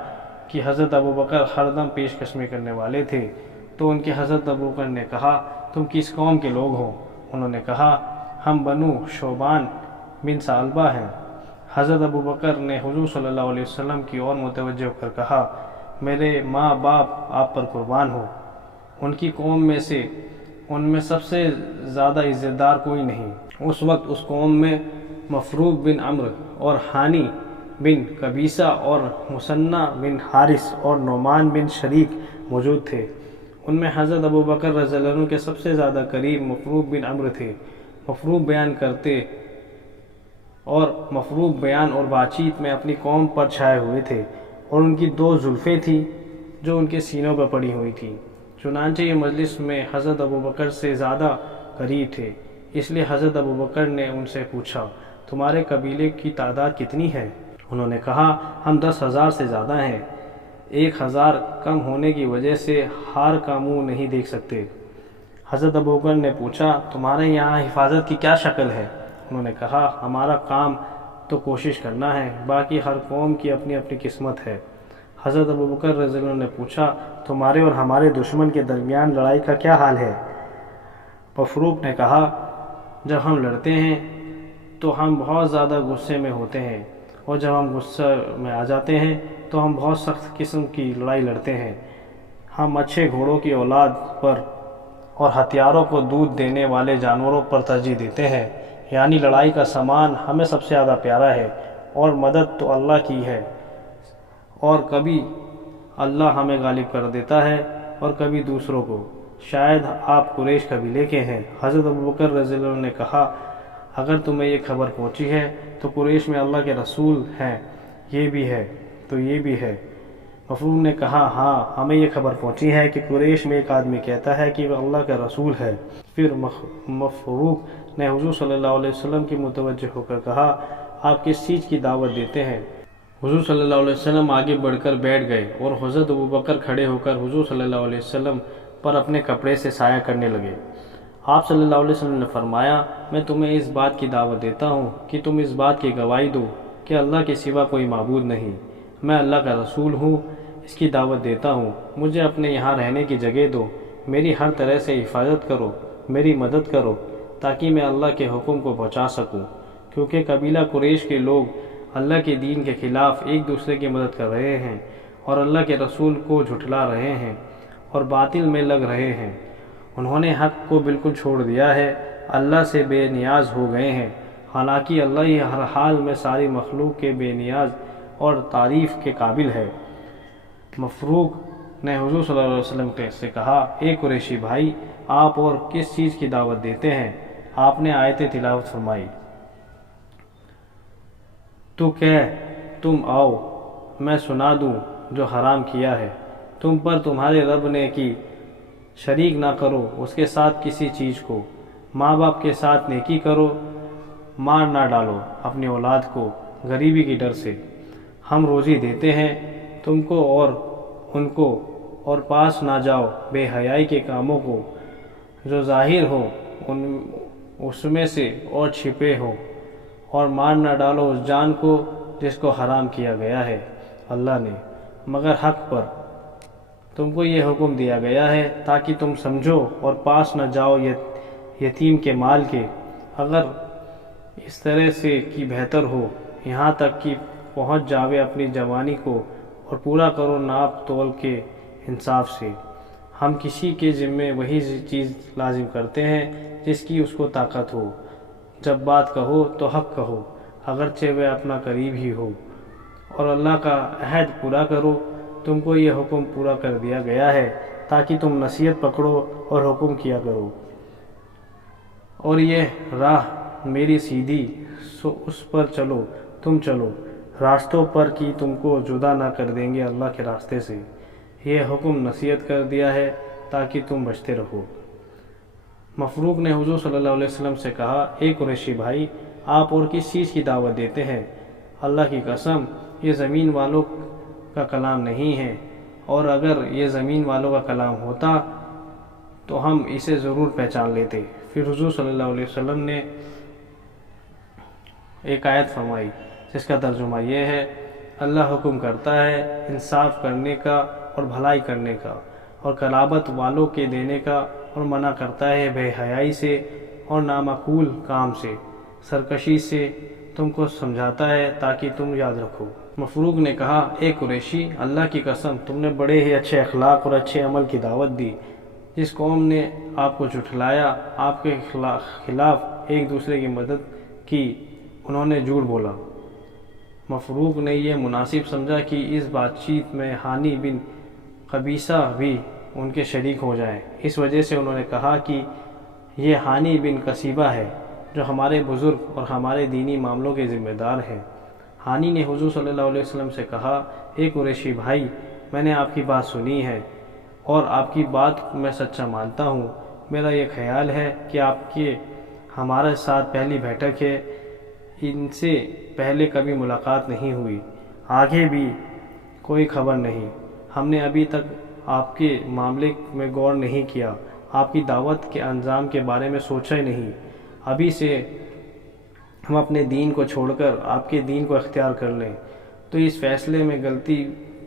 کہ حضرت ابو بکر ہر دم پیش قدمی کرنے والے تھے، تو ان کے حضرت ابو بکر نے کہا تم کس قوم کے لوگ ہو؟ انہوں نے کہا ہم بنو شوبان بن ثعلبہ ہیں۔ حضرت ابو بکر نے حضور صلی اللہ علیہ وسلم کی اور متوجہ ہو کر کہا میرے ماں باپ آپ پر قربان ہو، ان کی قوم میں سے ان میں سب سے زیادہ عزت دار کوئی نہیں۔ اس وقت اس قوم میں مفروق بن عمرو اور حانی بن قبیصہ اور مثنہ بن حارث اور نعمان بن شریک موجود تھے۔ ان میں حضرت ابو بکر رضی اللہ عنہ کے سب سے زیادہ قریب مفروق بن عمرو تھے۔ مفروق بیان اور بات چیت میں اپنی قوم پر چھائے ہوئے تھے اور ان کی 2 زلفیں تھیں جو ان کے سینوں پر پڑی ہوئی تھیں، چنانچہ یہ مجلس میں حضرت ابو بکر سے زیادہ قریب تھے، اس لیے حضرت ابو بکر نے ان سے پوچھا تمہارے قبیلے کی تعداد کتنی ہے؟ انہوں نے کہا ہم 10,000 سے زیادہ ہیں، 1,000 کم ہونے کی وجہ سے ہار کا منہ نہیں دیکھ سکتے۔ حضرت ابو بکر نے پوچھا تمہارے یہاں حفاظت کی کیا شکل ہے؟ انہوں نے کہا ہمارا کام تو کوشش کرنا ہے، باقی ہر قوم کی اپنی اپنی قسمت ہے۔ حضرت ابو بکر رضی اللہ عنہ نے پوچھا تمہارے اور ہمارے دشمن کے درمیان لڑائی کا کیا حال ہے؟ مفروق نے کہا جب ہم لڑتے ہیں تو ہم بہت زیادہ غصے میں ہوتے ہیں، اور جب ہم غصہ میں آ جاتے ہیں تو ہم بہت سخت قسم کی لڑائی لڑتے ہیں۔ ہم اچھے گھوڑوں کی اولاد پر اور ہتھیاروں کو دودھ دینے والے جانوروں پر ترجیح دیتے ہیں، یعنی لڑائی کا سامان ہمیں سب سے زیادہ پیارا ہے، اور مدد تو اللہ کی ہے، اور کبھی اللہ ہمیں غالب کر دیتا ہے اور کبھی دوسروں کو۔ شاید آپ قریش قبیلے کے ہیں۔ حضرت ابو بکر رضی اللہ عنہ نے کہا اگر تمہیں یہ خبر پہنچی ہے تو قریش میں اللہ کے رسول ہیں، یہ بھی ہے تو یہ بھی ہے۔ مفروق نے کہا ہاں ہمیں یہ خبر پہنچی ہے کہ قریش میں ایک آدمی کہتا ہے کہ وہ اللہ کا رسول ہے۔ پھر مفروق نے حضور صلی اللہ علیہ وسلم کی متوجہ ہو کر کہا آپ کس چیز کی دعوت دیتے ہیں؟ حضور صلی اللہ علیہ وسلم آگے بڑھ کر بیٹھ گئے اور حضرت ابو بکر کھڑے ہو کر حضور صلی اللہ علیہ وسلم پر اپنے کپڑے سے سایہ کرنے لگے۔ آپ صلی اللہ علیہ وسلم نے فرمایا میں تمہیں اس بات کی دعوت دیتا ہوں کہ تم اس بات کی گواہی دو کہ اللہ کے سوا کوئی معبود نہیں، میں اللہ کا رسول ہوں، اس کی دعوت دیتا ہوں، مجھے اپنے یہاں رہنے کی جگہ دو، میری ہر طرح سے حفاظت کرو، میری مدد کرو تاکہ میں اللہ کے حکم کو پہنچا سکوں، کیونکہ قبیلہ قریش کے لوگ اللہ کے دین کے خلاف ایک دوسرے کی مدد کر رہے ہیں اور اللہ کے رسول کو جھٹلا رہے ہیں اور باطل میں لگ رہے ہیں۔ انہوں نے حق کو بالکل چھوڑ دیا ہے، اللہ سے بے نیاز ہو گئے ہیں، حالانکہ اللہ ہی ہر حال میں ساری مخلوق کے بے نیاز اور تعریف کے قابل ہے۔ مفروق نے حضور صلی اللہ علیہ وسلم سے کہا اے قریشی بھائی آپ اور کس چیز کی دعوت دیتے ہیں؟ آپ نے آیت تلاوت فرمائی تو کہہ تم آؤ میں سنا دوں جو حرام کیا ہے تم پر تمہارے رب نے کہ شریک نہ کرو اس کے ساتھ کسی چیز کو، ماں باپ کے ساتھ نیکی کرو، مار نہ ڈالو اپنی اولاد کو غریبی کی ڈر سے، ہم روزی دیتے ہیں تم کو اور ان کو، اور پاس نہ جاؤ بے حیائی کے کاموں کو جو ظاہر ہو اس میں سے اور چھپے ہو، اور مار نہ ڈالو اس جان کو جس کو حرام کیا گیا ہے اللہ نے مگر حق پر، تم کو یہ حکم دیا گیا ہے تاکہ تم سمجھو، اور پاس نہ جاؤ یتیم کے مال کے اگر اس طرح سے کہ بہتر ہو، یہاں تک کہ پہنچ جاوے اپنی جوانی کو، اور پورا کرو ناپ تول کے انصاف سے۔ ہم کسی کے ذمے وہی چیز لازم کرتے ہیں جس کی اس کو طاقت ہو۔ جب بات کہو تو حق کہو، اگرچہ وہ اپنا قریب ہی ہو، اور اللہ کا عہد پورا کرو۔ تم کو یہ حکم پورا کر دیا گیا ہے تاکہ تم نصیحت پکڑو اور حکم کیا کرو، اور یہ راہ میری سیدھی، سو اس پر چلو، تم چلو راستوں پر کہ تم کو جدا نہ کر دیں گے اللہ کے راستے سے۔ یہ حکم نصیحت کر دیا ہے تاکہ تم بچتے رہو۔ مفروق نے حضور صلی اللہ علیہ وسلم سے کہا، اے قریشی بھائی، آپ اور کس چیز کی دعوت دیتے ہیں؟ اللہ کی قسم، یہ زمین والوں کا کلام نہیں ہے، اور اگر یہ زمین والوں کا کلام ہوتا تو ہم اسے ضرور پہچان لیتے۔ پھر حضور صلی اللہ علیہ وسلم نے ایک آیت فرمائی جس کا ترجمہ یہ ہے، اللہ حکم کرتا ہے انصاف کرنے کا اور بھلائی کرنے کا، اور قرابت والوں کے دینے کا، اور منع کرتا ہے بے حیائی سے اور نامعقول کام سے، سرکشی سے، تم کو سمجھاتا ہے تاکہ تم یاد رکھو۔ مفروق نے کہا، اے قریشی، اللہ کی قسم، تم نے بڑے ہی اچھے اخلاق اور اچھے عمل کی دعوت دی۔ جس قوم نے آپ کو جھٹلایا، آپ کے خلاف ایک دوسرے کی مدد کی، انہوں نے جھوٹ بولا۔ مفروق نے یہ مناسب سمجھا کہ اس بات چیت میں ہانی بن قبیصہ بھی ان کے شریک ہو جائیں۔ اس وجہ سے انہوں نے کہا کہ یہ ہانی بن قصیبہ ہے جو ہمارے بزرگ اور ہمارے دینی معاملوں کے ذمہ دار ہیں۔ ہانی نے حضور صلی اللہ علیہ وسلم سے کہا، اے قریشی بھائی، میں نے آپ کی بات سنی ہے اور آپ کی بات میں سچا مانتا ہوں۔ میرا یہ خیال ہے کہ آپ کے ہمارے ساتھ پہلی بیٹھک ہے، ان سے پہلے کبھی ملاقات نہیں ہوئی، آگے بھی کوئی خبر نہیں۔ ہم نے ابھی تک آپ کے معاملے میں غور نہیں کیا، آپ کی دعوت کے انجام کے بارے میں سوچا ہی نہیں۔ ابھی سے ہم اپنے دین کو چھوڑ کر آپ کے دین کو اختیار کر لیں تو اس فیصلے میں غلطی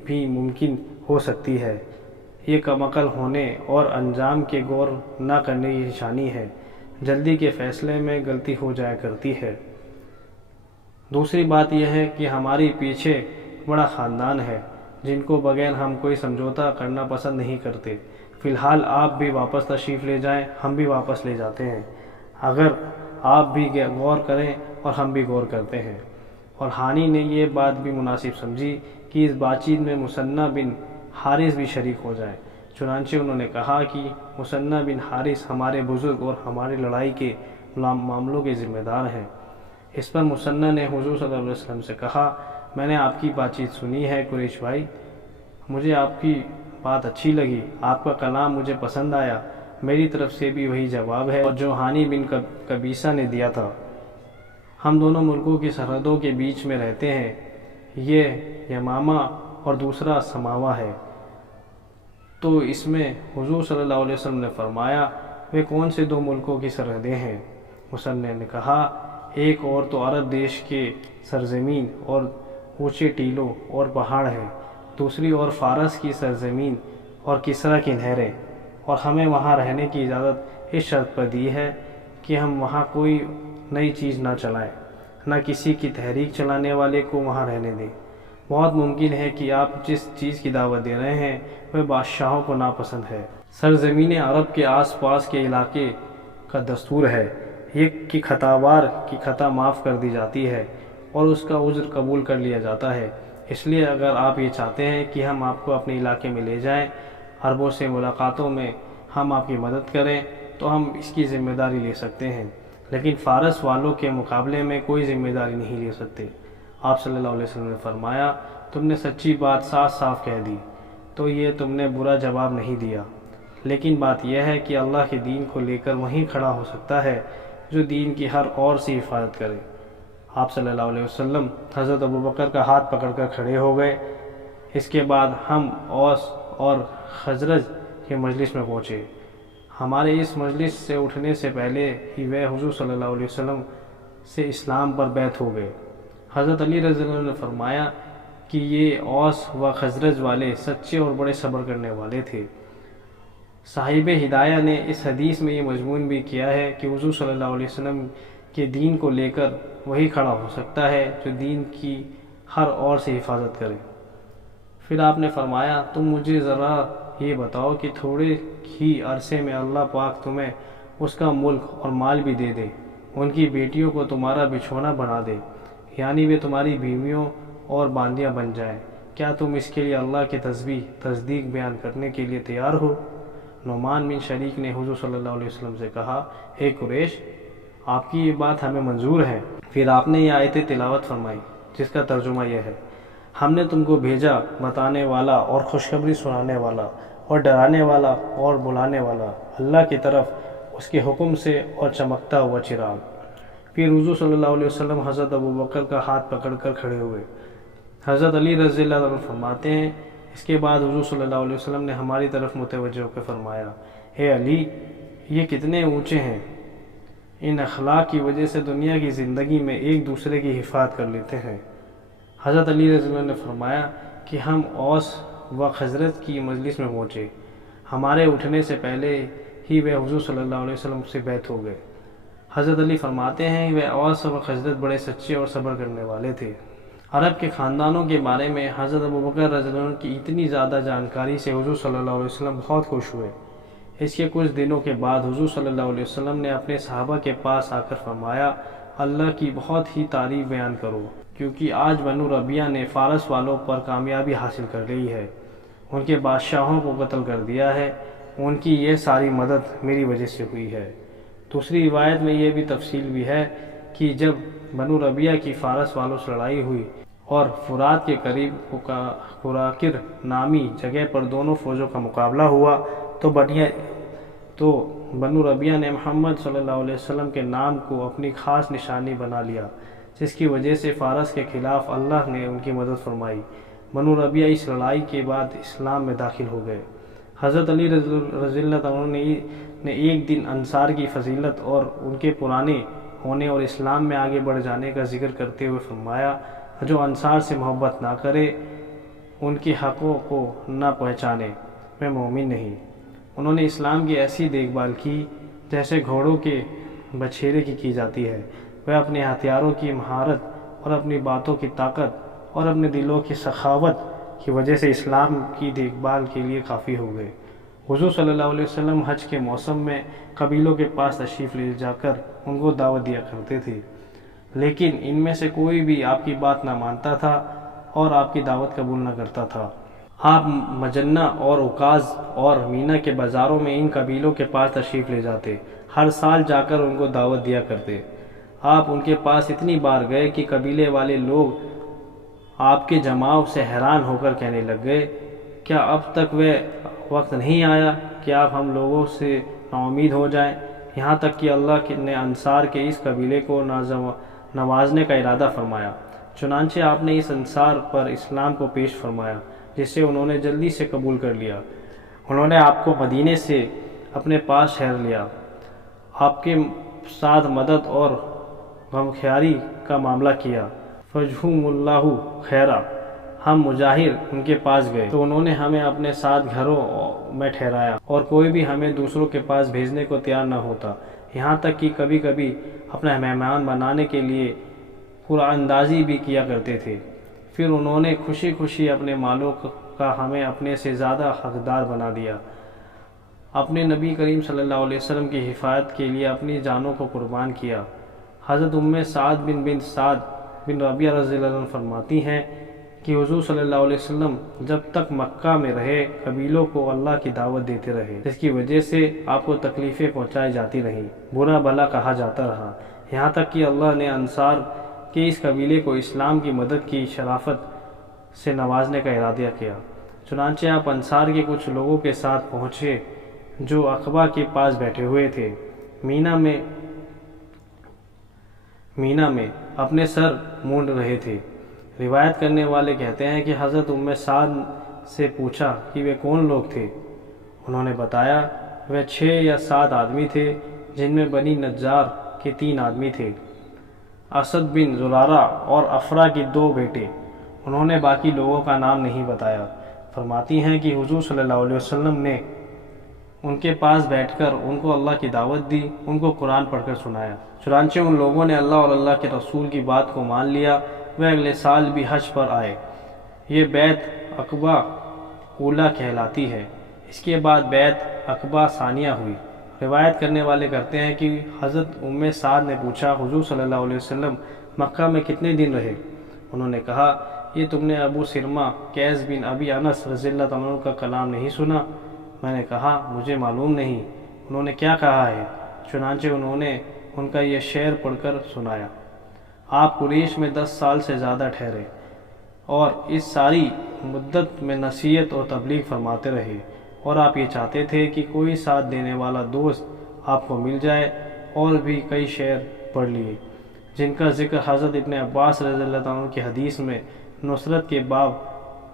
بھی ممکن ہو سکتی ہے۔ یہ کم عقل ہونے اور انجام کے غور نہ کرنے کی نشانی ہے۔ جلدی کے فیصلے میں غلطی ہو جایا کرتی ہے۔ دوسری بات یہ ہے کہ ہماری پیچھے بڑا خاندان ہے جن کو بغیر ہم کوئی سمجھوتا کرنا پسند نہیں کرتے۔ فی الحال آپ بھی واپس تشریف لے جائیں، ہم بھی واپس لے جاتے ہیں، اگر آپ بھی غور کریں اور ہم بھی غور کرتے ہیں۔ اور ہانی نے یہ بات بھی مناسب سمجھی کہ اس بات چیت میں مثنیٰ بن حارث بھی شریک ہو جائیں۔ چنانچہ انہوں نے کہا کہ مثنیٰ بن حارث ہمارے بزرگ اور ہماری لڑائی کے معاملوں کے ذمہ دار ہیں۔ اس پر مثنیٰ نے حضور صلی اللہ علیہ وسلم سے کہا، میں نے آپ کی بات چیت سنی ہے قریش بھائی، مجھے آپ کی بات اچھی لگی، آپ کا کلام مجھے پسند آیا، میری طرف سے بھی وہی جواب ہے اور جو ہانی بن قبیصہ نے دیا تھا۔ ہم دونوں ملکوں کی سرحدوں کے بیچ میں رہتے ہیں، یہ یمامہ اور دوسرا سماوا ہے۔ تو اس میں حضور صلی اللہ علیہ وسلم نے فرمایا، وہ کون سے دو ملکوں کی سرحدیں ہیں؟ مثنیٰ نے کہا، ایک اور تو عرب دیش کے سرزمین اور اونچے ٹیلوں اور پہاڑ ہیں، دوسری اور فارس کی سرزمین اور کسرا کی نہریں، اور ہمیں وہاں رہنے کی اجازت اس شرط پر دی ہے کہ ہم وہاں کوئی نئی چیز نہ چلائیں، نہ کسی کی تحریک چلانے والے کو وہاں رہنے دیں۔ بہت ممکن ہے کہ آپ جس چیز کی دعوت دے رہے ہیں وہ بادشاہوں کو ناپسند ہے۔ سرزمین عرب کے آس پاس کے علاقے کا دستور ہے یہ کہ خطاوار کی خطا معاف کر دی جاتی ہے اور اس کا عذر قبول کر لیا جاتا ہے۔ اس لیے اگر آپ یہ چاہتے ہیں کہ ہم آپ کو اپنے علاقے میں لے جائیں، عربوں سے ملاقاتوں میں ہم آپ کی مدد کریں، تو ہم اس کی ذمہ داری لے سکتے ہیں، لیکن فارس والوں کے مقابلے میں کوئی ذمہ داری نہیں لے سکتے۔ آپ صلی اللہ علیہ وسلم نے فرمایا، تم نے سچی بات صاف صاف کہہ دی، تو یہ تم نے برا جواب نہیں دیا، لیکن بات یہ ہے کہ اللہ کے دین کو لے کر وہیں کھڑا ہو سکتا ہے جو دین کی ہر اور سی حفاظت کرے۔ آپ صلی اللہ علیہ وسلم حضرت ابوبکر کا ہاتھ پکڑ کر کھڑے ہو گئے۔ اس کے بعد ہم اوس اور خزرج کے مجلس میں پہنچے۔ ہمارے اس مجلس سے اٹھنے سے پہلے ہی وہ حضور صلی اللہ علیہ وسلم سے اسلام پر بیعت ہو گئے۔ حضرت علی رضی اللہ عنہ نے فرمایا کہ یہ اوس و خزرج والے سچے اور بڑے صبر کرنے والے تھے۔ صاحب ہدایہ نے اس حدیث میں یہ مضمون بھی کیا ہے کہ حضور صلی اللہ علیہ وسلم کہ دین کو لے کر وہی کھڑا ہو سکتا ہے جو دین کی ہر اور سے حفاظت کرے۔ پھر آپ نے فرمایا تم مجھے ذرا یہ بتاؤ کہ تھوڑے ہی عرصے میں اللہ پاک تمہیں اس کا ملک اور مال بھی دے دے، ان کی بیٹیوں کو تمہارا بچھونا بنا دے، یعنی وہ تمہاری بیویوں اور باندیاں بن جائیں، کیا تم اس کے لیے اللہ کی تصدیق بیان کرنے کے لیے تیار ہو؟ نعمان بن شریک نے حضور صلی اللہ علیہ وسلم سے کہا، اے قریش، آپ کی یہ بات ہمیں منظور ہے۔ پھر آپ نے یہ آیت تلاوت فرمائی جس کا ترجمہ یہ ہے، ہم نے تم کو بھیجا بتانے والا اور خوشخبری سنانے والا اور ڈرانے والا اور بلانے والا اللہ کی طرف اس کے حکم سے اور چمکتا ہوا چراغ۔ پھر حضور صلی اللہ علیہ وسلم حضرت ابوبکر کا ہاتھ پکڑ کر کھڑے ہوئے۔ حضرت علی رضی اللہ عنہ فرماتے ہیں، اس کے بعد حضور صلی اللہ علیہ وسلم نے ہماری طرف متوجہ ہو کر فرمایا، اے علی، یہ کتنے اونچے ہیں، ان اخلاق کی وجہ سے دنیا کی زندگی میں ایک دوسرے کی حفاظت کر لیتے ہیں۔ حضرت علی رضی اللہ عنہ نے فرمایا کہ ہم اوس و خزرج کی مجلس میں پہنچے، ہمارے اٹھنے سے پہلے ہی وہ حضور صلی اللہ علیہ وسلم سے بیعت ہو گئے۔ حضرت علی فرماتے ہیں وہ اوس و خزرج بڑے سچے اور صبر کرنے والے تھے۔ عرب کے خاندانوں کے بارے میں حضرت ابوبکر رضی اللہ عنہ کی اتنی زیادہ جانکاری سے حضور صلی اللہ علیہ وسلم بہت خوش ہوئے۔ اس کے کچھ دنوں کے بعد حضور صلی اللہ علیہ وسلم نے اپنے صحابہ کے پاس آ کر فرمایا، اللہ کی بہت ہی تعریف بیان کرو، کیونکہ آج بنو ربیعہ نے فارس والوں پر کامیابی حاصل کر لی ہے، ان کے بادشاہوں کو قتل کر دیا ہے، ان کی یہ ساری مدد میری وجہ سے ہوئی ہے۔ دوسری روایت میں یہ بھی تفصیل بھی ہے کہ جب بنو ربیعہ کی فارس والوں سے لڑائی ہوئی اور فرات کے قریب قراقر نامی جگہ پر دونوں فوجوں کا مقابلہ ہوا تو بنو ربیعہ نے محمد صلی اللہ علیہ وسلم کے نام کو اپنی خاص نشانی بنا لیا، جس کی وجہ سے فارس کے خلاف اللہ نے ان کی مدد فرمائی۔ بنو ربیعہ اس لڑائی کے بعد اسلام میں داخل ہو گئے۔ حضرت علی رضی اللہ عنہ نے ایک دن انصار کی فضیلت اور ان کے پرانے ہونے اور اسلام میں آگے بڑھ جانے کا ذکر کرتے ہوئے فرمایا، جو انصار سے محبت نہ کرے، ان کے حقوں کو نہ پہچانے، میں مومن نہیں۔ انہوں نے اسلام کی ایسی دیکھ بھال کی جیسے گھوڑوں کے بچھیرے کی جاتی ہے۔ وہ اپنے ہتھیاروں کی مہارت اور اپنی باتوں کی طاقت اور اپنے دلوں کی سخاوت کی وجہ سے اسلام کی دیکھ بھال کے لیے کافی ہو گئے۔ حضور صلی اللہ علیہ وسلم حج کے موسم میں قبیلوں کے پاس تشریف لے جا کر ان کو دعوت دیا کرتے تھے، لیکن ان میں سے کوئی بھی آپ کی بات نہ مانتا تھا اور آپ کی دعوت قبول نہ کرتا تھا۔ آپ مجنہ اور عکاظ اور مینا کے بازاروں میں ان قبیلوں کے پاس تشریف لے جاتے، ہر سال جا کر ان کو دعوت دیا کرتے۔ آپ ان کے پاس اتنی بار گئے کہ قبیلے والے لوگ آپ کے جماؤ سے حیران ہو کر کہنے لگ گئے، کیا اب تک وہ وقت نہیں آیا کہ آپ ہم لوگوں سے ناامید ہو جائیں؟ یہاں تک کہ اللہ نے انصار کے اس قبیلے کو نوازنے کا ارادہ فرمایا، چنانچہ آپ نے اس انصار پر اسلام کو پیش فرمایا، جسے انہوں نے جلدی سے قبول کر لیا۔ انہوں نے آپ کو مدینے سے اپنے پاس ٹھہر لیا، آپ کے ساتھ مدد اور غمخیاری کا معاملہ کیا۔ فجزاہم اللہ خیرا، ہم مظاہر ان کے پاس گئے تو انہوں نے ہمیں اپنے ساتھ گھروں میں ٹھہرایا اور کوئی بھی ہمیں دوسروں کے پاس بھیجنے کو تیار نہ ہوتا، یہاں تک کہ کبھی کبھی اپنا مہمان بنانے کے لیے پورا اندازی بھی کیا کرتے تھے۔ پھر انہوں نے خوشی خوشی اپنے مالوں کا ہمیں اپنے سے زیادہ حقدار بنا دیا، اپنے نبی کریم صلی اللہ علیہ وسلم کی حفاظت کے لیے اپنی جانوں کو قربان کیا۔ حضرت سعد بن ربیعہ رضی اللہ عنہ فرماتی ہیں کہ حضور صلی اللہ علیہ وسلم جب تک مکہ میں رہے قبیلوں کو اللہ کی دعوت دیتے رہے، جس کی وجہ سے آپ کو تکلیفیں پہنچائی جاتی رہیں، برا بھلا کہا جاتا رہا، یہاں تک کہ اللہ نے انصار کے اس قبیلے کو اسلام کی مدد کی شرافت سے نوازنے کا ارادہ کیا۔ چنانچہ آپ انصار کے کچھ لوگوں کے ساتھ پہنچے جو عقبہ کے پاس بیٹھے ہوئے تھے، مینا میں اپنے سر مونڈ رہے تھے۔ روایت کرنے والے کہتے ہیں کہ حضرت سعد سے پوچھا کہ وہ کون لوگ تھے، انہوں نے بتایا وہ 6 یا 7 آدمی تھے، جن میں بنی نجار کے 3 آدمی تھے، اسد بن زرارہ اور افرا کے 2 بیٹے۔ انہوں نے باقی لوگوں کا نام نہیں بتایا۔ فرماتی ہیں کہ حضور صلی اللہ علیہ وسلم نے ان کے پاس بیٹھ کر ان کو اللہ کی دعوت دی، ان کو قرآن پڑھ کر سنایا۔ چنانچہ ان لوگوں نے اللہ اور اللہ کے رسول کی بات کو مان لیا۔ وہ اگلے سال بھی حج پر آئے۔ یہ بیعت عقبہ اولیٰ کہلاتی ہے۔ اس کے بعد بیعت عقبہ ثانیہ ہوئی۔ روایت کرنے والے کرتے ہیں کہ حضرت ام سعد نے پوچھا، حضور صلی اللہ علیہ وسلم مکہ میں کتنے دن رہے؟ انہوں نے کہا، یہ تم نے ابو سرما قیس بن ابی انس رضی اللہ عنہ کا کلام نہیں سنا؟ میں نے کہا، مجھے معلوم نہیں۔ انہوں نے کیا کہا ہے؟ چنانچہ انہوں نے ان کا یہ شعر پڑھ کر سنایا: آپ قریش میں 10 سال سے زیادہ ٹھہرے اور اس ساری مدت میں نصیحت اور تبلیغ فرماتے رہے، اور آپ یہ چاہتے تھے کہ کوئی ساتھ دینے والا دوست آپ کو مل جائے۔ اور بھی کئی شعر پڑھ لیے جن کا ذکر حضرت ابن عباس رضی اللہ عنہ کی حدیث میں نصرت کے باب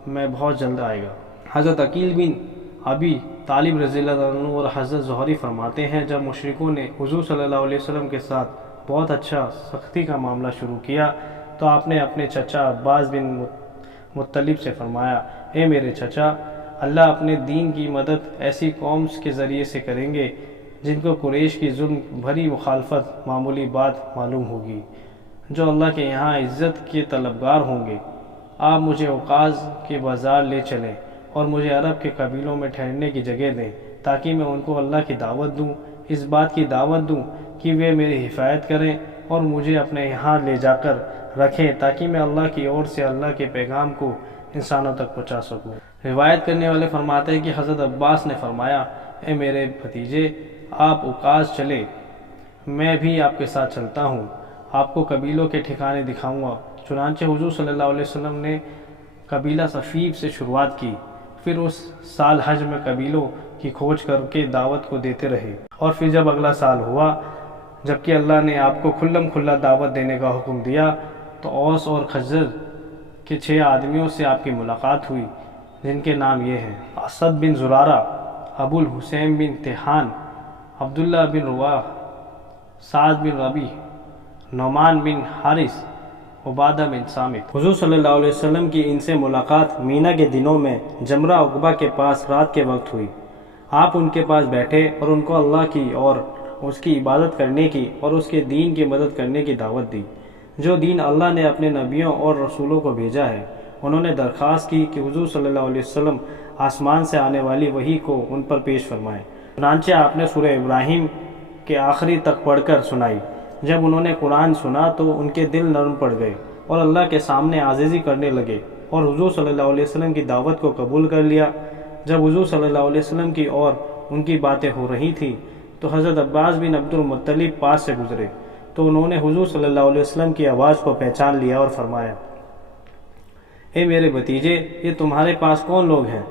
میں بہت جلد آئے گا۔ حضرت عقیل بن ابی طالب رضی اللہ عنہ اور حضرت زہری فرماتے ہیں، جب مشرکوں نے حضور صلی اللہ علیہ وسلم کے ساتھ بہت اچھا سختی کا معاملہ شروع کیا تو آپ نے اپنے چچا عباس بن مطلب سے فرمایا، اے میرے چچا، اللہ اپنے دین کی مدد ایسی قوم کے ذریعے سے کریں گے جن کو قریش کی ظلم بھری مخالفت معمولی بات معلوم ہوگی، جو اللہ کے یہاں عزت کے طلبگار ہوں گے۔ آپ مجھے اوقاز کے بازار لے چلیں اور مجھے عرب کے قبیلوں میں ٹھہرنے کی جگہ دیں، تاکہ میں ان کو اللہ کی دعوت دوں، اس بات کی دعوت دوں کہ وہ میری حفاظت کریں اور مجھے اپنے یہاں لے جا کر رکھیں، تاکہ میں اللہ کی اور سے اللہ کے پیغام کو انسانوں تک پہنچا سکوں۔ روایت کرنے والے فرماتے ہیں کہ حضرت عباس نے فرمایا، اے میرے بھتیجے، آپ اوقاز چلے، میں بھی آپ کے ساتھ چلتا ہوں، آپ کو قبیلوں کے ٹھکانے دکھاؤں گا۔ چنانچہ حضور صلی اللہ علیہ وسلم نے قبیلہ ثقیف سے شروعات کی، پھر اس سال حج میں قبیلوں کی کھوج کر کے دعوت کو دیتے رہے، اور پھر جب اگلا سال ہوا جبکہ اللہ نے آپ کو کھلم کھلا دعوت دینے کا حکم دیا تو اوس اور خزرج کے 6 آدمیوں سے آپ کی ملاقات ہوئی، جن کے نام یہ ہیں: اسد بن زرارہ، ابو الحسین بن تیحان، عبداللہ بن رواح، سعد بن ربیع، نعمان بن حارث، عبادہ بن صامت۔ حضور صلی اللہ علیہ وسلم کی ان سے ملاقات مینا کے دنوں میں جمرہ عقبہ کے پاس رات کے وقت ہوئی۔ آپ ان کے پاس بیٹھے اور ان کو اللہ کی اور اس کی عبادت کرنے کی اور اس کے دین کی مدد کرنے کی دعوت دی، جو دین اللہ نے اپنے نبیوں اور رسولوں کو بھیجا ہے۔ انہوں نے درخواست کی کہ حضور صلی اللہ علیہ وسلم آسمان سے آنے والی وحی کو ان پر پیش فرمائیں۔ چنانچہ آپ نے سورہ ابراہیم کے آخری تک پڑھ کر سنائی۔ جب انہوں نے قرآن سنا تو ان کے دل نرم پڑ گئے اور اللہ کے سامنے عاجزی کرنے لگے اور حضور صلی اللہ علیہ وسلم کی دعوت کو قبول کر لیا۔ جب حضور صلی اللہ علیہ وسلم کی اور ان کی باتیں ہو رہی تھیں تو حضرت عباس بن عبد المطلب پاس سے گزرے تو انہوں نے حضور صلی اللہ علیہ وسلم کی آواز کو پہچان لیا اور فرمایا، اے میرے بھتیجے، یہ تمہارے پاس کون لوگ ہیں؟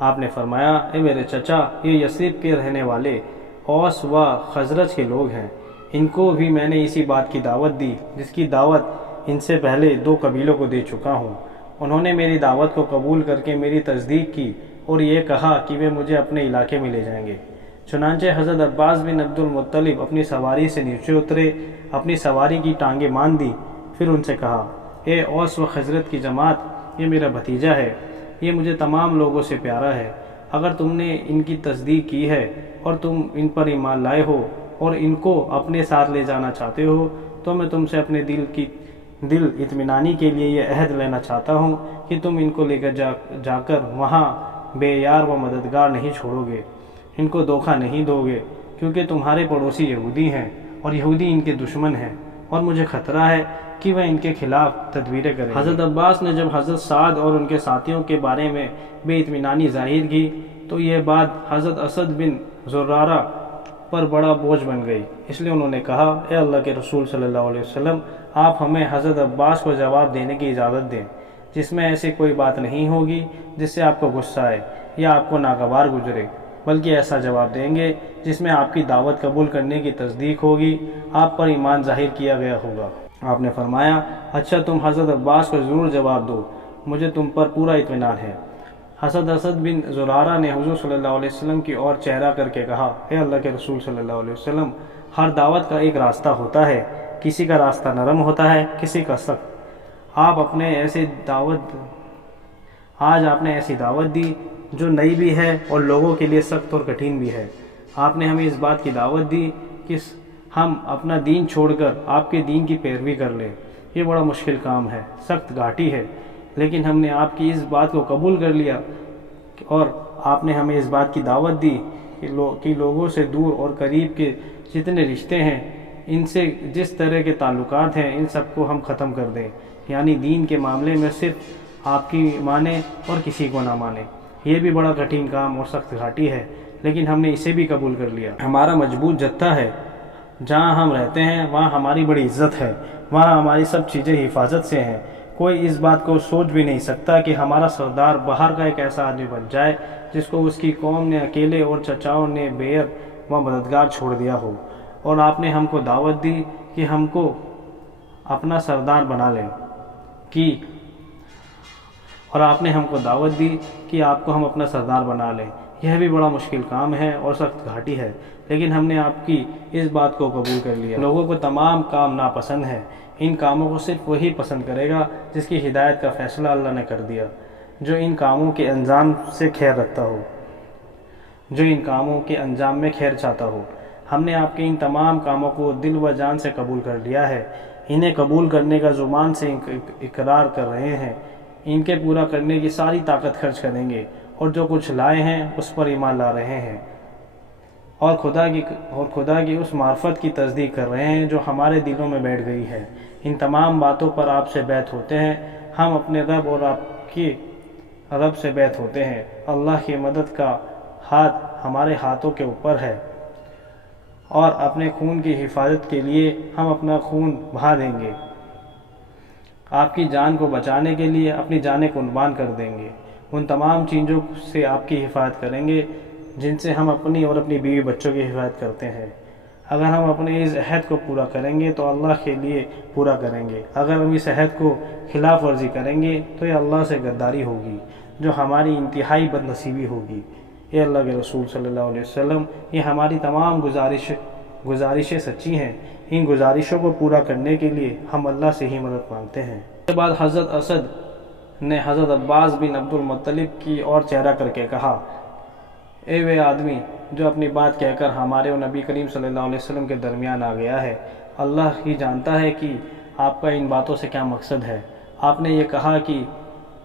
آپ نے فرمایا، اے میرے چچا، یہ یثرب کے رہنے والے اوس و خزرج کے لوگ ہیں۔ ان کو بھی میں نے اسی بات کی دعوت دی جس کی دعوت ان سے پہلے 2 قبیلوں کو دے چکا ہوں۔ انہوں نے میری دعوت کو قبول کر کے میری تصدیق کی اور یہ کہا کہ وہ مجھے اپنے علاقے میں لے جائیں گے۔ چنانچہ حضرت عباس بن عبد المطلب اپنی سواری سے نیچے اترے، اپنی سواری کی ٹانگیں باندھ دی، پھر ان سے کہا، اے اوس و خزرج کی جماعت، یہ میرا بھتیجا ہے، یہ مجھے تمام لوگوں سے پیارا ہے۔ اگر تم نے ان کی تصدیق کی ہے اور تم ان پر ایمان لائے ہو اور ان کو اپنے ساتھ لے جانا چاہتے ہو تو میں تم سے اپنے دل اطمینانی کے لیے یہ عہد لینا چاہتا ہوں کہ تم ان کو لے کر جا کر وہاں بے یار و مددگار نہیں چھوڑو گے، ان کو دھوکہ نہیں دو گے، کیونکہ تمہارے پڑوسی یہودی ہیں اور یہودی ان کے دشمن ہیں، اور مجھے خطرہ ہے کہ وہ ان کے خلاف تدبیریں کریں۔ حضرت عباس نے جب حضرت سعد اور ان کے ساتھیوں کے بارے میں بے اطمینانی ظاہر کی تو یہ بات حضرت اسد بن زرارہ پر بڑا بوجھ بن گئی، اس لیے انہوں نے کہا، اے اللہ کے رسول صلی اللہ علیہ وسلم، آپ ہمیں حضرت عباس کو جواب دینے کی اجازت دیں جس میں ایسی کوئی بات نہیں ہوگی جس سے آپ کو غصہ آئے یا آپ کو ناگوار گزرے، بلکہ ایسا جواب دیں گے جس میں آپ کی دعوت قبول کرنے کی تصدیق ہوگی، آپ پر ایمان ظاہر کیا گیا ہوگا۔ آپ نے فرمایا، اچھا تم حضرت عباس کو ضرور جواب دو، مجھے تم پر پورا اطمینان ہے۔ حضرت اسد بن زرارہ نے حضور صلی اللہ علیہ وسلم کی اور چہرہ کر کے کہا، اے اللہ کے رسول صلی اللہ علیہ وسلم، ہر دعوت کا ایک راستہ ہوتا ہے، کسی کا راستہ نرم ہوتا ہے، کسی کا سخت۔ آج آپ نے ایسی دعوت دی جو نئی بھی ہے اور لوگوں کے لیے سخت اور کٹھن بھی ہے۔ آپ نے ہمیں اس بات کی دعوت دی کہ ہم اپنا دین چھوڑ کر آپ کے دین کی پیروی کر لیں۔ یہ بڑا مشکل کام ہے، سخت گھاٹی ہے، لیکن ہم نے آپ کی اس بات کو قبول کر لیا، اور آپ نے ہمیں اس بات کی دعوت دی کہ لوگوں سے دور اور قریب کے جتنے رشتے ہیں، ان سے جس طرح کے تعلقات ہیں، ان سب کو ہم ختم کر دیں، یعنی دین کے معاملے میں صرف آپ کی مانیں اور کسی کو نہ مانیں۔ یہ بھی بڑا کٹھن کام اور سخت گھاٹی ہے، لیکن ہم نے اسے بھی قبول کر لیا۔ ہمارا مضبوط جتھا ہے، جہاں ہم رہتے ہیں وہاں ہماری بڑی عزت ہے، وہاں ہماری سب چیزیں حفاظت سے ہیں۔ کوئی اس بات کو سوچ بھی نہیں سکتا کہ ہمارا سردار باہر کا ایک ایسا آدمی بن جائے جس کو اس کی قوم نے اکیلے اور چچاؤں نے بیعت و مددگار چھوڑ دیا ہو، اور آپ نے ہم کو دعوت دی کہ ہم کو اپنا سردار بنا لیں، اور آپ نے ہم کو دعوت دی کہ آپ کو ہم اپنا سردار بنا لیں۔ یہ بھی بڑا مشکل کام ہے اور سخت گھاٹی ہے، لیکن ہم نے آپ کی اس بات کو قبول کر لیا۔ لوگوں کو تمام کام ناپسند ہیں، ان کاموں کو صرف وہی پسند کرے گا جس کی ہدایت کا فیصلہ اللہ نے کر دیا، جو ان کاموں کے انجام سے خیر رکھتا ہو، جو ان کاموں کے انجام میں خیر چاہتا ہو۔ ہم نے آپ کے ان تمام کاموں کو دل و جان سے قبول کر لیا ہے، انہیں قبول کرنے کا زبان سے اقرار کر رہے ہیں، ان کے پورا کرنے کی ساری طاقت خرچ کریں گے، اور جو کچھ لائے ہیں اس پر ایمان لا رہے ہیں، اور خدا کی اس معرفت کی تصدیق کر رہے ہیں جو ہمارے دلوں میں بیٹھ گئی ہے۔ ان تمام باتوں پر آپ سے بیعت ہوتے ہیں، ہم اپنے رب اور آپ کے رب سے بیعت ہوتے ہیں۔ اللہ کی مدد کا ہاتھ ہمارے ہاتھوں کے اوپر ہے، اور اپنے خون کی حفاظت کے لیے ہم اپنا خون بہا دیں گے، آپ کی جان کو بچانے کے لیے اپنی جانیں قربان کر دیں گے، ان تمام چیزوں سے آپ کی حفاظت کریں گے جن سے ہم اپنی اور اپنی بیوی بچوں کی حفاظت کرتے ہیں۔ اگر ہم اپنے اس عہد کو پورا کریں گے تو اللہ کے لیے پورا کریں گے، اگر ہم اس عہد کو خلاف ورزی کریں گے تو یہ اللہ سے غداری ہوگی، جو ہماری انتہائی بد نصیبی ہوگی۔ اے اللہ کے رسول صلی اللہ علیہ وسلم، یہ ہماری تمام گزارشیں سچی ہیں، ان گزارشوں کو پورا کرنے کے لیے ہم اللہ سے ہی مدد مانگتے ہیں۔ اس کے بعد حضرت اسد نے حضرت عباس بن عبد المطلب کی اور چہرہ کر کے کہا، اے وہ آدمی جو اپنی بات کہہ کر ہمارے اور نبی کریم صلی اللہ علیہ وسلم کے درمیان آ گیا ہے، اللہ ہی جانتا ہے کہ آپ کا ان باتوں سے کیا مقصد ہے۔ آپ نے یہ کہا کہ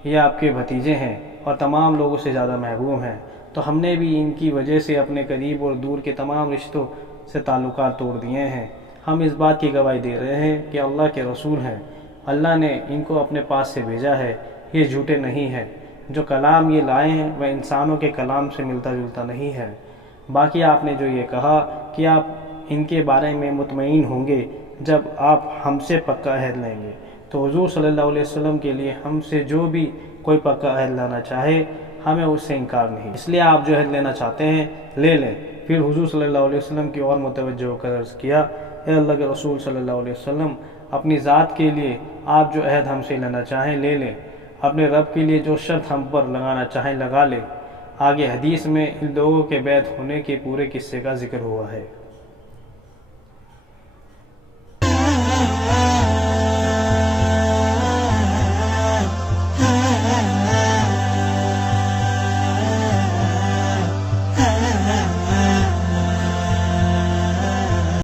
یہ آپ کے بھتیجے ہیں اور تمام لوگوں سے زیادہ محبوب ہیں، تو ہم نے بھی ان کی وجہ سے اپنے قریب اور دور کے تمام رشتوں سے تعلقات توڑ دیے ہیں۔ ہم اس بات کی گواہی دے رہے ہیں کہ اللہ کے رسول ہیں، اللہ نے ان کو اپنے پاس سے بھیجا ہے، یہ جھوٹے نہیں ہیں، جو کلام یہ لائے ہیں وہ انسانوں کے کلام سے ملتا جلتا نہیں ہے۔ باقی آپ نے جو یہ کہا کہ آپ ان کے بارے میں مطمئن ہوں گے جب آپ ہم سے پکا عہد لیں گے، تو حضور صلی اللہ علیہ وسلم کے لیے ہم سے جو بھی کوئی پکا عہد لانا چاہے ہمیں اس سے انکار نہیں، اس لیے آپ جو عہد لینا چاہتے ہیں لے لیں۔ پھر حضور صلی اللہ علیہ وسلم کی اور متوجہ ہو کر عرض کیا، اے اللہ کے رسول صلی اللہ علیہ وسلم، اپنی ذات کے لیے آپ جو عہد ہم سے لینا چاہیں لے لیں، اپنے رب کے لیے جو شرط ہم پر لگانا چاہیں لگا لیں۔ آگے حدیث میں ان لوگوں کے بیعت ہونے کے پورے قصے کا ذکر ہوا ہے۔